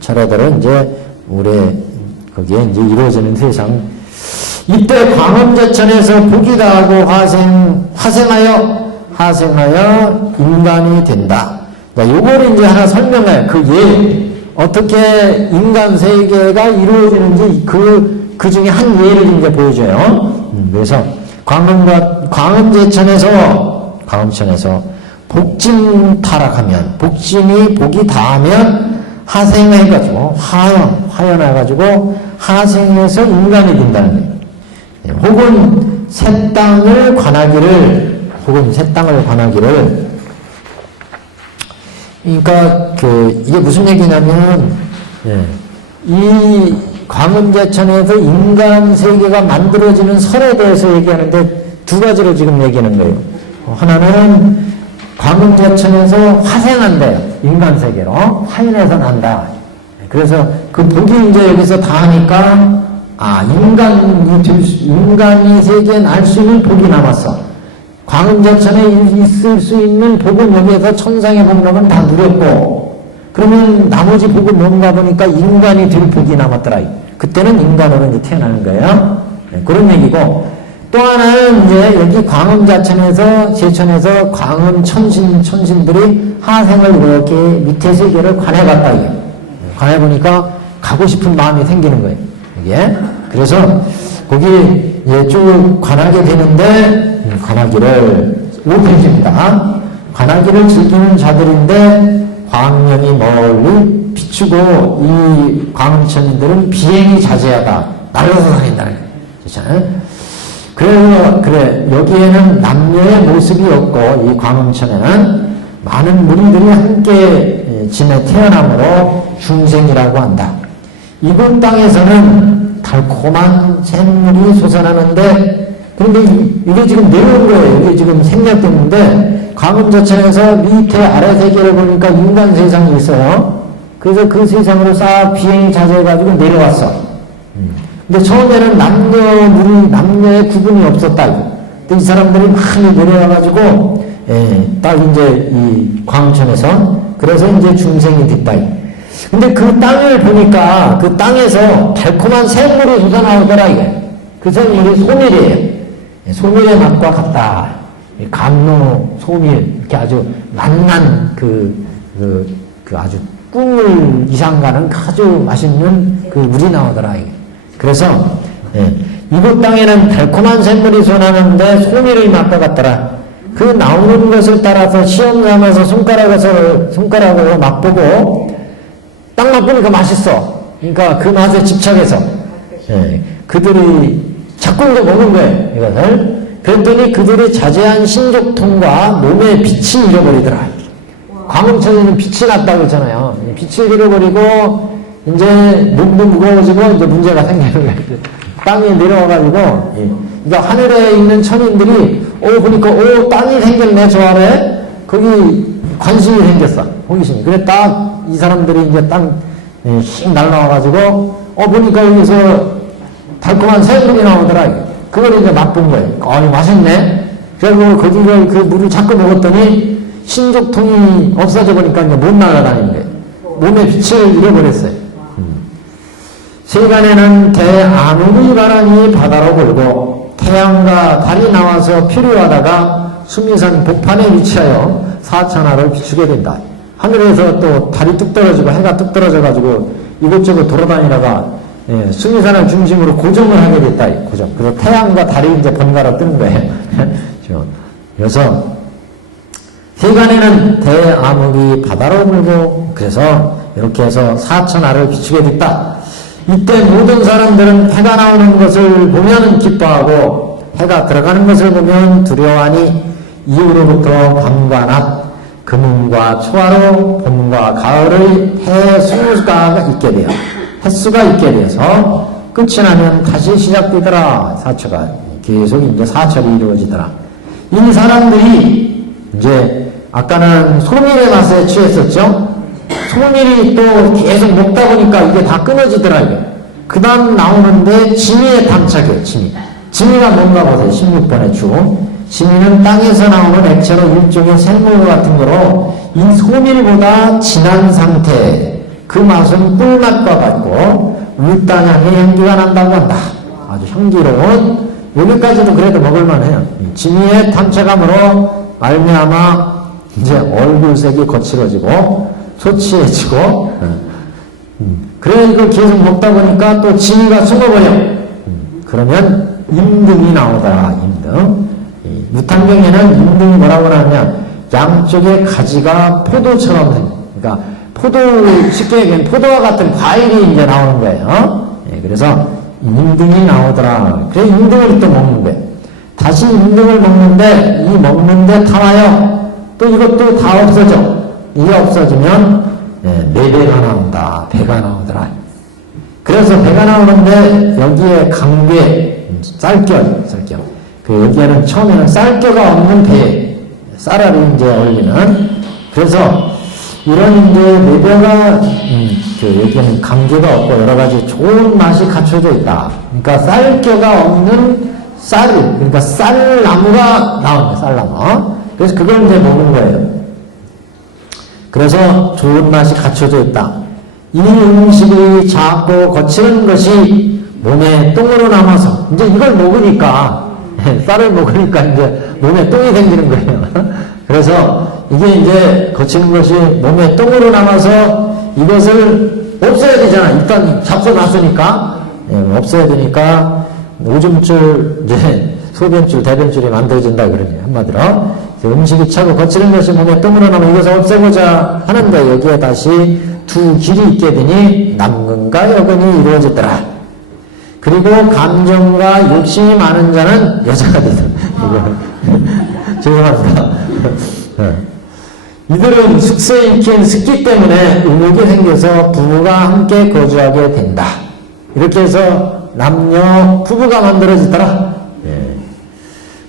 차례대로 이제 거기에 이제 이루어지는 세상. 이때 광음제천에서 복이 다하고 하생하여 인간이 된다. 요거를 이제 하나 설명해요. 어떻게 인간 세계가 이루어지는지 그 중에 한 예를 이제 보여줘요. 그래서 광음제천에서 복진 타락하면, 복이 닿으면 하생해가지고, 화연해가지고, 하생해서 인간이 된다는 거예요. 혹은 새 땅을 관하기를, 그러니까, 이게 무슨 얘기냐면, 이 광음제천에서 인간 세계가 만들어지는 설에 대해서 얘기하는데 두 가지로 지금 얘기하는 거예요. 하나는 광음제천에서 화생한대요. 인간 세계로. 화인해서 난다. 그래서 그 복이 이제 여기서 다 하니까, 인간이 세계에 날 수 있는 복이 남았어. 광음제천에 있을 수 있는 복은 여기에서 천상의 복락은 다 누렸고, 그러면 나머지 복은 뭔가 보니까 인간이 될 복이 남았더라. 그때는 인간으로 이제 태어나는 거예요. 그런 얘기고, 또 하나는 이제 여기 광음자천에서, 제천에서 광음 천신들이 하생을 이렇게 밑에 세계를 관해봤다. 관해보니까 가고 싶은 마음이 생기는 거예요. 이게. 그래서 거기 쭉 관하게 되는데, 관하기를 5페이지입니다. 관하기를 즐기는 자들인데 광명이 멀리 비추고 이 광음천들은 비행이 자제하다. 날아서 다닌다는 거예요. 그래서 여기에는 남녀의 모습이 없고 이 광음천에는 많은 무리들이 함께 지내 태어남으로 중생이라고 한다. 이곳 땅에서는 달콤한 샘물이 솟아나는데, 그런데 이게 지금 내려온 거예요. 이게 지금 생략됐는데, 광음자천에서 밑에 아래 세계를 보니까 인간 세상이 있어요. 그래서 그 세상으로 싹 비행이 자제해가지고 내려왔어. 근데 처음에는 남녀의 구분이 없었다. 근데 이 사람들이 많이 내려와가지고, 딱 이제 이 광음천에서 그래서 이제 중생이 됐다. 근데 그 땅을 보니까 그 땅에서 달콤한 샘물이 솟아나오더라, 이게. 그 샘물이 소밀이에요. 소밀의 맛과 같다. 감로, 소밀, 이렇게 아주 만난 아주 꿈을 이상 가는 아주 맛있는 그 물이 나오더라, 이게. 그래서, 이곳 땅에는 달콤한 샘물이 솟아나는데 소밀의 맛과 같더라. 그 나오는 것을 따라서 시험 삼아서 손가락으로 맛보고 딱 맛보니까 맛있어. 그러니까 그 맛에 집착해서 그들이 자꾸 이제 먹는 거예요, 이것을. 그랬더니 그들이 자제한 신족통과 몸의 빛이 잃어버리더라. 광음천에는 빛이 났다고 했잖아요. 빛을 잃어버리고 이제 몸도 무거워지고 이제 문제가 생기는 거예요. 땅에 내려와가지고, 그러니까 하늘에 있는 천인들이, 보니까, 땅이 생겼네, 저 아래. 거기 관심이 생겼어. 호기심이. 그래, 딱, 이 사람들이 이제 휙 날라와가지고, 보니까 여기서 달콤한 새물이 나오더라. 그걸 이제 맛본 거예요. 맛있네. 그리고 거기를 그 물을 자꾸 먹었더니, 신족통이 없어져 보니까 이제 못 날아다니는 거예요. 몸의 빛을 잃어버렸어요. 세간에는 대암흑의 바람이 바다로 불고 태양과 달이 나와서 표류하다가 수미산 복판에 위치하여 사천하를 비추게 된다. 하늘에서 또 달이 뚝 떨어지고 해가 뚝 떨어져가지고 이곳저곳 돌아다니다가 수미산을 중심으로 고정을 하게 됐다. 고정. 그래서 태양과 달이 이제 번갈아 뜨는 거예요. 그래서 세간에는 대암흑이 바다로 불고 그래서 이렇게 해서 사천하를 비추게 됐다. 이때 모든 사람들은 해가 나오는 것을 보면 기뻐하고 해가 들어가는 것을 보면 두려워하니 이후로부터 밤과 낮, 금음과 초하루, 봄과 가을의 햇수가 있게 되어서 끝이 나면 다시 시작되더라. 사처가 계속 이제 사철이 이루어지더라. 이 사람들이 이제 아까는 소밀의 맛에 취했었죠. 소밀이 또 계속 먹다 보니까 이게 다 끊어지더라고요. 그 다음 나오는데 지미에 탐착해요. 지미가 뭔가 보세요. 16번의 주. 지미는 땅에서 나오는 액체로 일종의 생물 같은 거로 이 소밀보다 진한 상태. 그 맛은 꿀맛과 같고 물단향의 향기가 난다고 한다. 아주 향기로운, 여기까지도 그래도 먹을만해요. 지미의 탐착함으로 말미암아 이제 얼굴색이 거칠어지고 소치해지고 그래 이걸 계속 먹다 보니까 또 지미가 숨어버려. 그러면 임등이 나오더라. 임등. 무탄경에는 임등이 뭐라고 하냐면 양쪽에 가지가 포도처럼 그러니까 쉽게 얘기하면 포도와 같은 과일이 이제 나오는 거예요. 그래서 임등이 나오더라. 그래 임등을 또 먹는 거예요. 다시 임등을 먹는데 이 먹는데 타와요. 또 이것도 다 없어져. 이게 없어지면 네 배가 나온다. 배가 나오더라. 그래서 배가 나오는데 여기에 강괴, 쌀결. 여기에는 처음에는 쌀겨가 없는 배, 쌀알이 이제 어울리는. 그래서 이런 이제 네 배가 여기에는 강괴가 없고 여러 가지 좋은 맛이 갖춰져 있다. 그러니까 쌀겨가 없는 그러니까 쌀나무가 나옵니다. 쌀나무. 그래서 그걸 이제 먹는 거예요. 그래서 좋은 맛이 갖춰져 있다. 이 음식이 작고 거칠은 것이 몸에 똥으로 남아서 이제 이걸 먹으니까 쌀을 먹으니까 이제 몸에 똥이 생기는 거예요. 그래서 이게 이제 거치는 것이 몸에 똥으로 남아서 이것을 없애야 되잖아. 일단 잡숴놨으니까 없애야 되니까 오줌줄 이제 소변줄, 대변줄이 만들어진다 그러니 한마디로 음식이 차고 거치는 것이 몸에 똥으로 남아 이것을 없애고자 하는데 여기에 다시 두 길이 있게 되니 남근과 여근이 이루어지더라. 그리고 감정과 욕심이 많은 자는 여자가 되더라. 죄송합니다. 이들은 숙소에 익힌 습기 때문에 의욕이 생겨서 부부가 함께 거주하게 된다. 이렇게 해서 남녀 부부가 만들어지더라.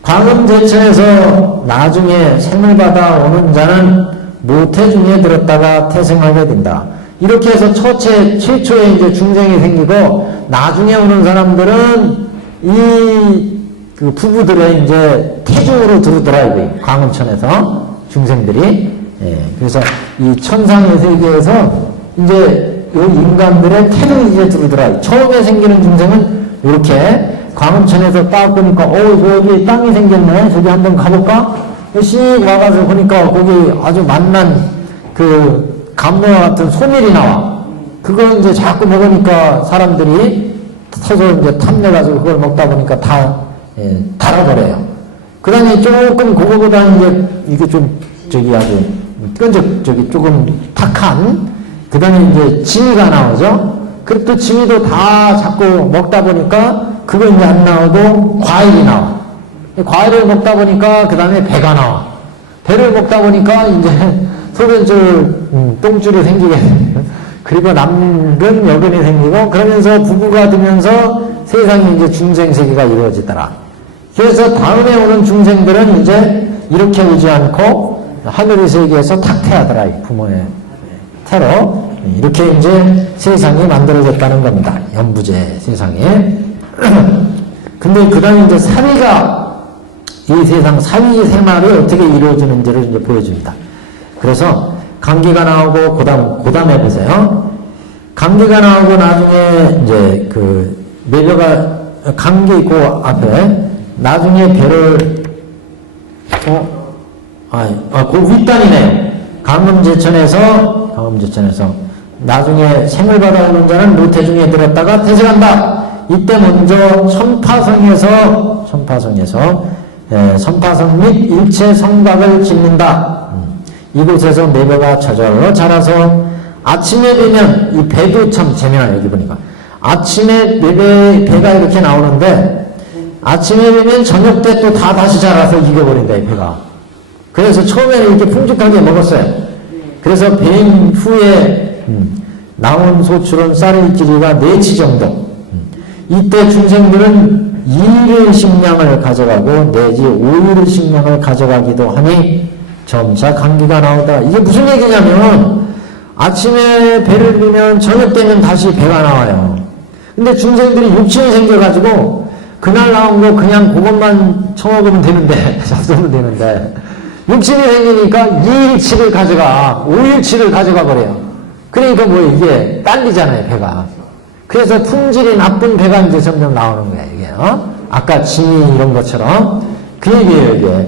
광음제천에서 나중에 생을 받아 오는 자는 모태 중에 들었다가 태생하게 된다. 이렇게 해서 최초에 이제 중생이 생기고 나중에 오는 사람들은 그 부부들의 이제 태중으로 들어오더라. 광음천에서 중생들이 그래서 이 천상의 세계에서 이제 요 인간들의 태동이 이제 들어오더라. 처음에 생기는 중생은 이렇게 광음천에서 딱 보니까 저기 땅이 생겼네. 저기 한번 가볼까? 씩 와가지고 보니까 거기 아주 맛난 그 감로와 같은 소밀이 나와. 그걸 이제 자꾸 먹으니까 사람들이 서서 이제 탐내가지고 그걸 먹다 보니까 다 달아버려요. 그 다음에 조금 그거보다 이게 좀 아주 끈적 조금 탁한 그 다음에 이제 지미가 나오죠. 그리고 또 지미도 다 자꾸 먹다 보니까 그거 이제 안 나오고 과일이 나와. 과일을 먹다 보니까 그 다음에 배가 나와. 배를 먹다 보니까 이제 소변줄, 똥줄이 생기게 돼요. 그리고 남근 여근이 생기고 그러면서 부부가 되면서 세상에 이제 중생 세계가 이루어지더라. 그래서 다음에 오는 중생들은 이제 이렇게 오지 않고 하늘의 세계에서 탁태하더라. 부모의 태로. 이렇게 이제 세상이 만들어졌다는 겁니다. 연부제 세상에. 근데 그 다음에 이제 사위가 이 세상 사위 생활이 어떻게 이루어지는지를 이제 보여줍니다. 그래서 감기가 나오고 고담 해보세요. 감기가 나오고 나중에 이제 그 매벼가 감기 그 앞에 나중에 배를 그 윗단이네요. 강음제천에서 나중에 생을 받아오는 자는 모태중에 들었다가 퇴색한다. 이때 먼저 선파성에서 선파성 및 일체 성곽을 짓는다. 이곳에서 매벼가 저절로 자라서 아침에 되면 이 배도 참 재미나요. 여기 보니까 아침에 배가 이렇게 나오는데 아침에 되면 저녁 때 또 다시 자라서 이겨버린다. 이 배가. 그래서 처음에는 이렇게 풍족하게 먹었어요. 그래서 배인 후에 나온 소출은 쌀의 길이가 4치 정도. 이때 중생들은 2일의 식량을 가져가고 내지 5일의 식량을 가져가기도 하니 점차 감기가 나오다. 이게 무슨 얘기냐면 아침에 배를 들면 저녁 때면 다시 배가 나와요. 근데 중생들이 육신이 생겨가지고 그날 나온 거 그냥 그것만 처먹으면 되는데 잡수면 되는데 육신이 생기니까 2일치를 가져가 5일치를 가져가 버려요. 그러니까 뭐 이게 딸리잖아요. 배가. 그래서 품질이 나쁜 배가 이제 점점 나오는 거예요. 이게 아까 짐이 이런 것처럼 그 얘기예요. 이게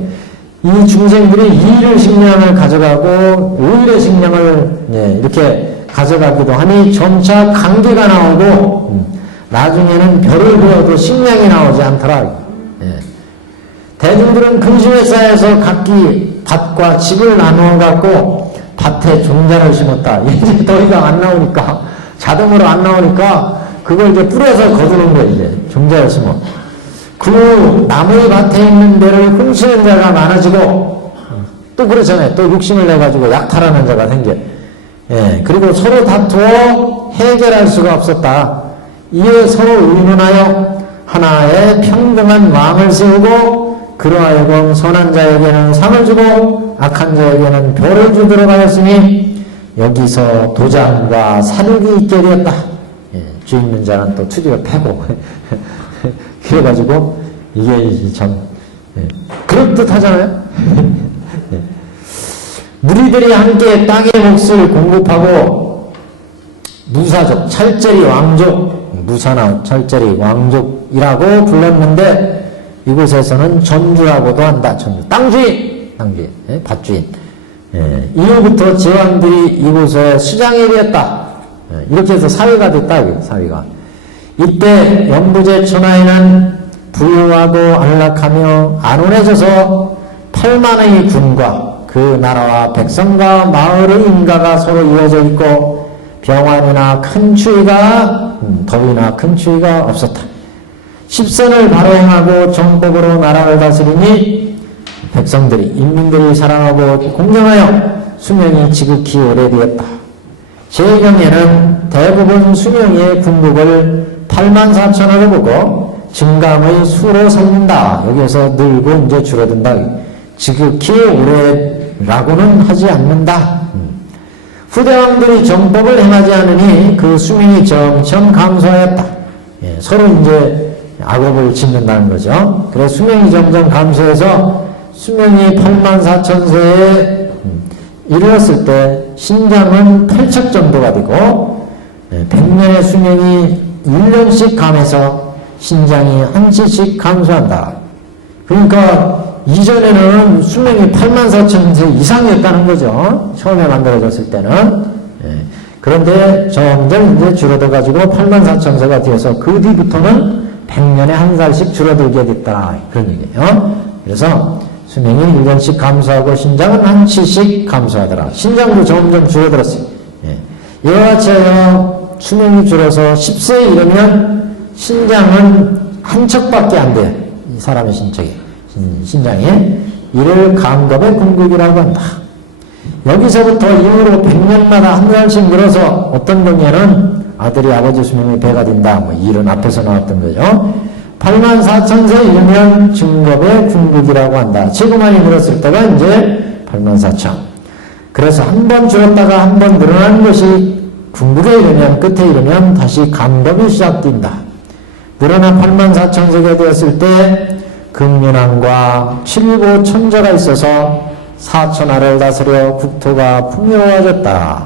이 중생들이 2일의 식량을 가져가고 5일의 식량을 이렇게 가져가기도 하니 점차 감기가 나오고 나중에는 별을 그어도 식량이 나오지 않더라. 대중들은 근심에 쌓여서 각기 밭과 집을 나누어 갖고 밭에 종자를 심었다. 이제 더 이상 안 나오니까 자동으로 안 나오니까 그걸 이제 뿌려서 거두는 거예요. 이제 종자를 심어. 그 나무의 밭에 있는 데를 훔치는 자가 많아지고 또 그렇잖아요. 또 욕심을 내가지고 약탈하는 자가 생겨. 그리고 서로 다투어 해결할 수가 없었다. 이에 서로 의논하여 하나의 평등한 왕을 세우고 그러하여금 선한 자에게는 상을 주고 악한 자에게는 벌을 주도록 하였으니 여기서 도장과 사륙이 있게 되었다. 죄 있는 자는 또 투지를 패고 그래가지고 이게 참 그럴듯하잖아요. 무리들이 함께 땅의 몫을 공급하고 무사족, 찰제리 왕족, 무사나 찰제리 왕족이라고 불렀는데 이곳에서는 전주라고도 한다. 전주, 땅주인, 밭주인. 이후부터 제왕들이 이곳에 수장이 되었다. 이렇게 해서 사위가 됐다. 사위가. 이때 연부제 천하에는 부유하고 안락하며 안온해져서 8만의 군과 그 나라와 백성과 마을의 인가가 서로 이어져 있고 병환이나 큰 추위가 더위나 큰 추위가 없었다. 십선을 바로 행하고 정법으로 나라를 다스리니 백성들이 인민들이 사랑하고 공경하여 수명이 지극히 오래되었다. 제경에는 대부분 수명의 궁극을 84,000으로 보고 증감의 수로 삼는다. 여기에서 늘고 이제 줄어든다. 지극히 오래라고는 하지 않는다. 후대왕들이 정법을 행하지 않으니 그 수명이 점점 감소하였다. 서로 이제 악업을 짓는다는 거죠. 그래서 수명이 점점 감소해서 수명이 84,000세에 이르렀을 때 신장은 8척 정도가 되고 100년의 수명이 1년씩 감해서 신장이 한 cc씩 감소한다. 그러니까 이전에는 수명이 84,000세 이상이었다는 거죠. 처음에 만들어졌을 때는. 그런데 점점 이제 줄어들어가지고 84,000세가 되어서 그 뒤부터는 100년에 한 살씩 줄어들게 됐다. 그런 얘기예요. 그래서 수명이 1년씩 감소하고 신장은 한 cc씩 감소하더라. 신장도 점점 줄어들었어요. 이와 같이 수명이 줄어서 10세에 이르면 신장은 한 척밖에 안 돼요. 이 사람의 신장이. 이를 감검의 궁극이라고 한다. 여기서부터 이후로 100년마다 한 살씩 늘어서 어떤 경우에는 아들이 아버지 수명의 배가 된다. 뭐 이런 앞에서 나왔던 거죠. 84,000세 이르면 증겁의 궁극이라고 한다. 최고 많이 늘었을 때가 이제 84,000. 그래서 한 번 줄었다가 한 번 늘어나는 것이 궁극에 이르면, 끝에 이르면 다시 감검이 시작된다. 늘어난 84,000세가 되었을 때 금윤왕과 7고 천자가 있어서 사천하를 다스려 국토가 풍요로워졌다.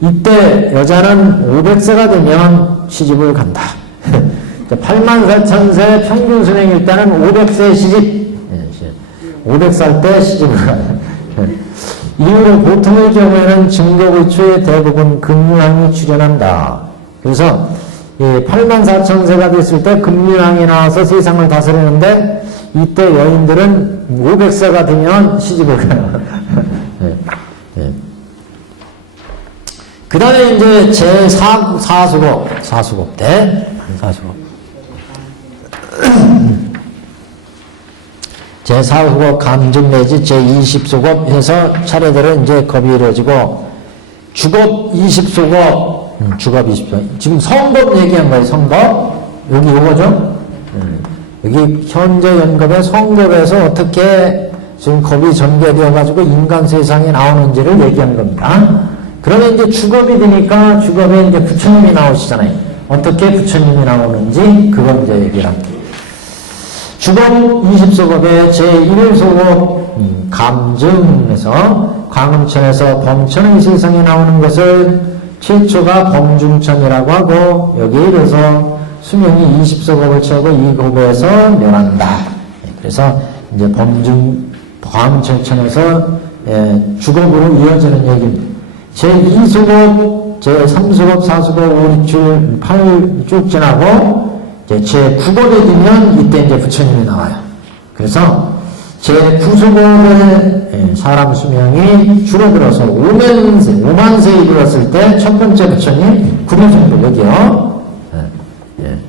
이때 여자는 500세가 되면 시집을 간다. 84,000세 평균 수명일 때는 500세 시집, 500살 때 시집을 가요. 이후로 보통의 경우에는 증거불초에 대부분 금유왕이 출현한다. 그래서 84,000세가 됐을 때 금유왕이 나와서 세상을 다스리는데 이때 여인들은 500세가 되면 시집을 가요. 그 다음에 이제 사수급 때, 제4수급 감증 내지 제20수급 해서 차례대로 이제 겁이 이루어지고, 주급 20수급, 주급 20수급. 지금 성급 얘기한 거예요, 성급. 여기 요거죠? 여기 현재 연급의 성급에서 어떻게 지금 겁이 전개되어가지고 인간 세상에 나오는지를 얘기한 겁니다. 그러면 이제 주겁이 되니까 주겁에 이제 부처님이 나오시잖아요. 어떻게 부처님이 나오는지 그걸 이제 얘기를 합니다. 주겁 20소겁의 제1소겁 감증에서 광음천에서 범천의 세상에 나오는 것을 최초가 범중천이라고 하고 여기에 이르러서 수명이 20소겁을 채우고 이 겁에서 멸한다. 그래서 이제 광음천에서 주겁으로 이어지는 얘기입니다. 제2소겁, 제3소겁, 4소겁, 5, 6, 7, 8 쭉 지나고 제9겁에 되면 이때 이제 부처님이 나와요. 그래서 제9소겁의 사람 수명이 줄어들어서 5만세에 이르렀을 때 첫 번째 부처님 구려손불 여기요.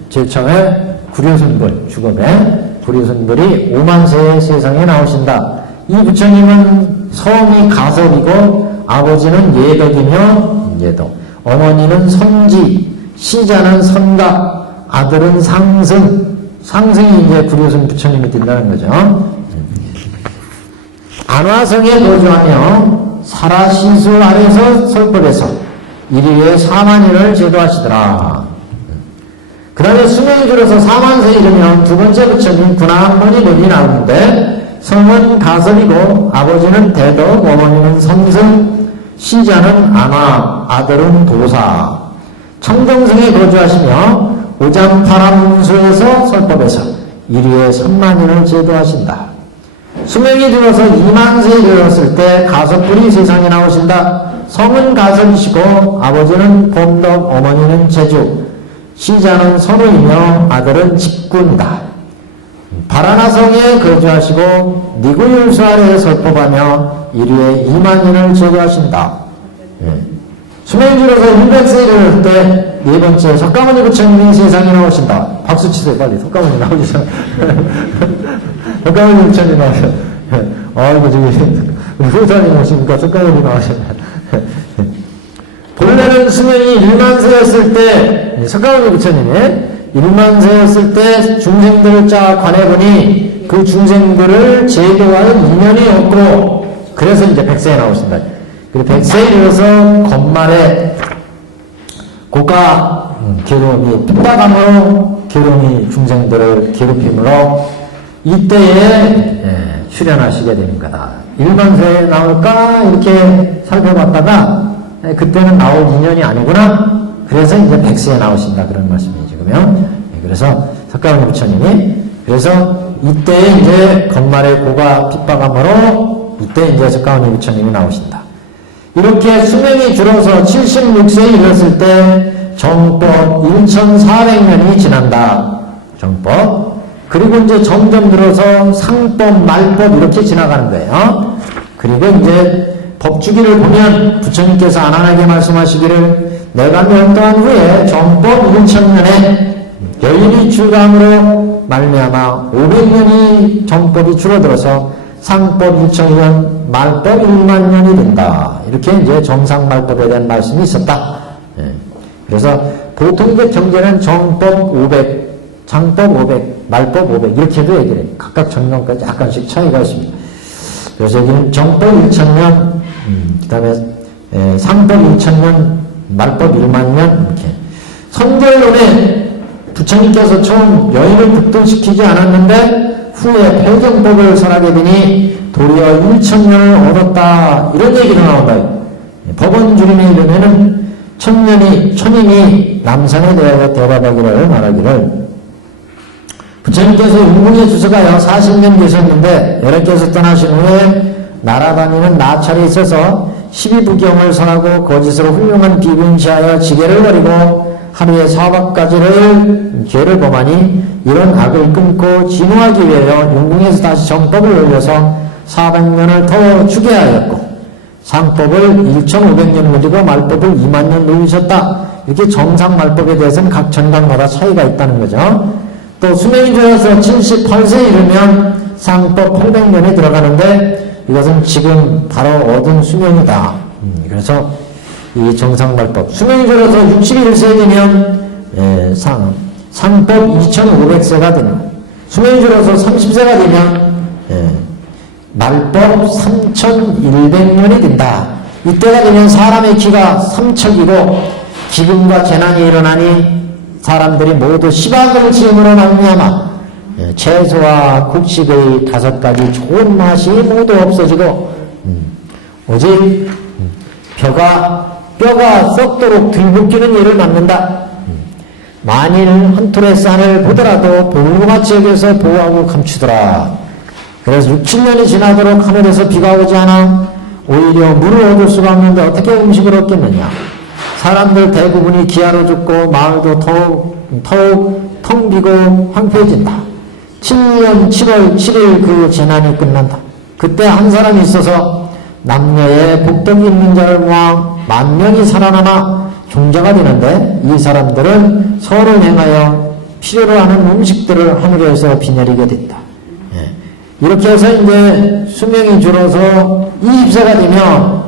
제일 처음에 구려손불 주겁에 구려손불이 5만세의 세상에 나오신다. 이 부처님은 성이 가섭이고 아버지는 예덕이며 예덕, 어머니는 선지, 시자는 선각, 아들은 상승, 상승이 이제 구려손 부처님이 된다는 거죠. 안화성에 거주하며 사라시수 아래서 설법에서 일일에 4만인을 제도하시더라. 그 다음에 수명이 줄어서 4만세 이르면 두 번째 부처님 군함문이 내리 나오는데 성은 가섭이고 아버지는 대덕, 어머니는 성승, 시자는 안화, 아들은 도사. 청정성에 거주하시며 오장파람문수에서 설법에서 일위에 3만인을 제도하신다. 수명이 들어서 2만세에 이르렀을 때 가섭불이 세상에 나오신다. 성은 가섭이시고 아버지는 범덕, 어머니는 제주, 시자는 선우이며 아들은 직군이다. 바라나성에 거주하시고 니구율수 아래에 설법하며 일위에 2만인을 제도하신다. 수명이 줄어서 100세에 이르를 때 네 번째 석가모니 부처님이 세상에 나오신다. 박수 치세요 빨리. 석가모니 나오시죠. 석가모니 부처님 나오셔. 아이고 저기 우리 후사님 오시니까 석가모니 나오셨네. 본래는 수명이 1만세였을 때 석가모니 부처님이 1만세였을 때 중생들을 쫙 관해보니 그 중생들을 제도할 인연이 없고 그래서 이제 100세에 나오신다. 그리고 100세에 이르러서 건말에 고가 괴로움이 핍박함으로 괴로움이 중생들을 괴롭힘으로 이때에 출현하시게 되는 거다. 일반세에 나올까 이렇게 살펴봤다가 그때는 나올 인연이 아니구나. 그래서 이제 백세에 나오신다 그런 말씀이에요 지금요. 그래서 석가모니 부처님이 그래서 이때 이제 건말의 고가 핍박함으로 이때 이제 석가모니 부처님이 나오신다. 이렇게 수명이 줄어서 76세에 이르렀을 때 정법 1400년이 지난다. 정법. 그리고 이제 점점 들어서 상법, 말법 이렇게 지나가는 거예요. 그리고 이제 법주기를 보면 부처님께서 안한하게 말씀하시기를 내가 명도한 후에 정법 1000년에 여인이 출감으로 말미암아 500년이 정법이 줄어들어서 상법 1000년, 말법 1만년이 된다. 이렇게 이제 정상말법에 대한 말씀이 있었다. 그래서 보통 이제 경제는 정법 500, 장법 500, 말법 500 이렇게도 얘기를 해요. 각각 전경까지 약간씩 차이가 있습니다. 그래서 여기는 정법 1000년, 그 다음에 상법 1000년, 말법 1만년 이렇게. 선결론에 부처님께서 처음 여인을 득도시키지 않았는데 후에 폐경법을 설하게 되니 도리어 1000년을 얻었다. 이런 얘기가 나온다. 법원주림에 이르면은 천님이 남산에 대하여 대답하기를 말하기를 부처님께서 용궁에 주서가요 40년 계셨는데 여러께서 떠나신 후에 날아다니는 나찰에 있어서 12부경을 설하고 거짓으로 훌륭한 비군시하여 지게를 버리고 하루에 4박까지를 죄를 범하니 이런 악을 끊고 진화하기 위하여 용궁에서 다시 정법을 올려서 400년을 더 주게 하였고 상법을 1500년 올리고 말법을 2만년 올리셨다. 이렇게 정상 말법에 대해서는 각 전당마다 차이가 있다는 거죠. 또 수명이 줄어서 78세에 이르면 상법 800년에 들어가는데 이것은 지금 바로 얻은 수명이다. 그래서 이 정상말법 수명이 줄어서 61세에 되면 상법 2500세가 되는 수명이 줄어서 30세가 되면 말법 3100년이 된다. 이때가 되면 사람의 기가 삼척이고 기근과 재난이 일어나니 사람들이 모두 시박을 지음으로 말미암아 채소와 곡식의 5가지 좋은 맛이 모두 없어지고 오직 뼈가 썩도록 들볶이는 일을 맡는다. 만일 한 톨의 쌀을 보더라도 볼고같이 여겨서 보호하고 감추더라. 그래서 6, 7년이 지나도록 하늘에서 비가 오지 않아 오히려 물을 얻을 수가 없는데 어떻게 음식을 얻겠느냐. 사람들 대부분이 기아로 죽고 마을도 더욱 텅 비고 황폐해진다. 7년 7월 7일 그 재난이 끝난다. 그때 한 사람이 있어서 남녀의 복덕이 있는 자를 모아 10,000명이 살아남아 종자가 되는데 이 사람들은 서로 행하여 필요로 하는 음식들을 하늘에서 비 내리게 됐다. 이렇게 해서 이제 수명이 줄어서 20세가 되면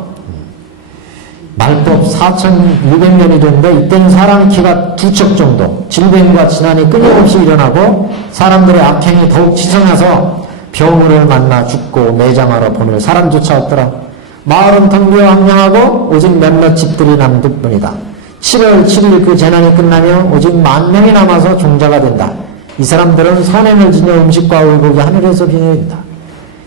말법 4200년이 되는데 이때는 사람의 키가 2척 정도 질병과 지난이 끊임없이 일어나고 사람들의 악행이 더욱 치성해서 병으를 만나 죽고 매장하러 보낼 사람조차 없더라. 마을은 텅 비어 황량하고 오직 몇몇 집들이 남을 뿐이다. 7월 7일 그 재난이 끝나며 오직 10,000명이 남아서 종자가 된다. 이 사람들은 선행을 지녀 음식과 의복이 하늘에서 비 내린다.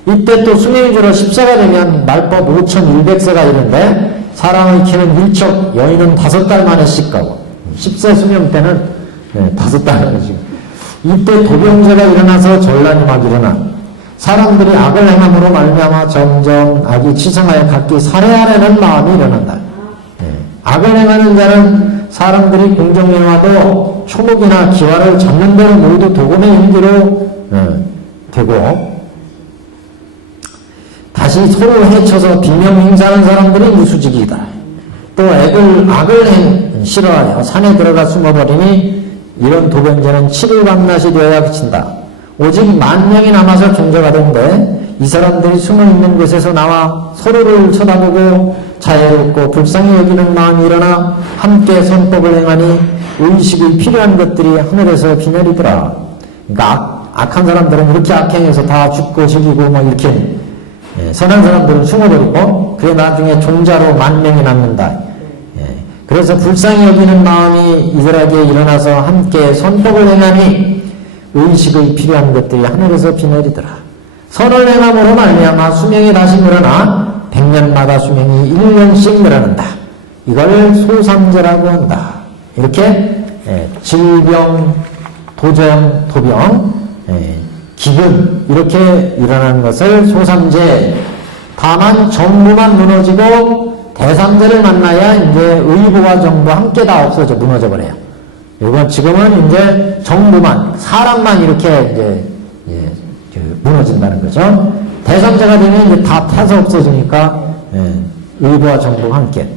이때 또 수명이 줄어 10세가 되면 말법 5100세가 이르는데 사람의 키는 1척, 여인은 5달 만에 씻가고 10세 수명 때는 5달을 지금 이때 도병제가 일어나서 전란이 막 일어나 사람들이 악을 행함으로 말미암아 점점 악이 치성하여 각기 살해하려는 마음이 일어난다. 악을 행하는 자는 사람들이 공정행화도 초목이나 기와를 잡는 대로 모두 도금의 인기로 되고 다시 서로 해쳐서 비명 행사하는 사람들이 무수직이다. 또 악을 싫어하여 산에 들어가 숨어버리니 이런 도변제는 7일 밤낮이 되어야 그친다. 오직 10,000명이 남아서 존재가 되는데 이 사람들이 숨어있는 곳에서 나와 서로를 쳐다보고 자애롭고 불쌍히 여기는 마음이 일어나 함께 선법을 행하니 의식이 필요한 것들이 하늘에서 비 내리더라. 그러니까 악한 사람들은 이렇게 악행해서 다 죽고 죽이고 막 이렇게 선한 사람들은 숨어버리고 그래 나중에 종자로 10,000명이 남는다. 그래서 불쌍히 여기는 마음이 이들에게 일어나서 함께 선법을 행하니 의식의 필요한 것들이 하늘에서 비 내리더라. 선을 행함으로 말미암아 수명이 다시 늘어나 100년마다 수명이 1년씩 늘어난다. 이걸 소삼제라고 한다. 이렇게 질병, 도정, 도병, 기근 이렇게 일어나는 것을 소삼제. 다만 정부만 무너지고 대삼제를 만나야 이제 의부와 정부 함께 다 없어져 무너져 버려요. 이건 지금은 이제 정부만 사람만 이렇게 이제 무너진다는 거죠. 대삼제가 되면 이제 다 타서 없어지니까 의부와 정부 함께.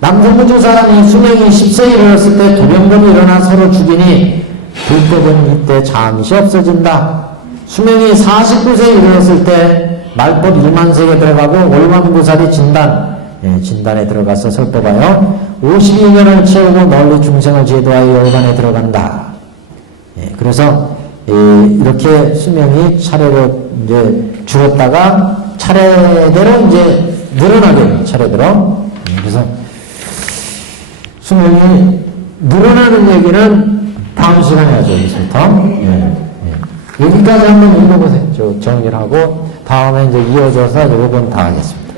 남성부 사람이 수명이 10세에 이르렀을 때 도병변이 일어나 서로 죽이니 불법은 이때 잠시 없어진다. 수명이 49세에 이르렀을 때 말법 1만세에 들어가고 월만부살이 진단에 들어가서 설법하여 52년을 채우고 널리 중생을 제도하여 열반에 들어간다. 그래서 이렇게 수명이 차례로 이제 줄었다가 차례대로 이제 늘어나게 돼요. 차례대로. 그래서 수명이 늘어나는 얘기는 다음 시간에 하죠. 여기서부터. 여기까지 한번 읽어보세요. 정리를 하고 다음에 이제 이어져서 여러 번 다 하겠습니다.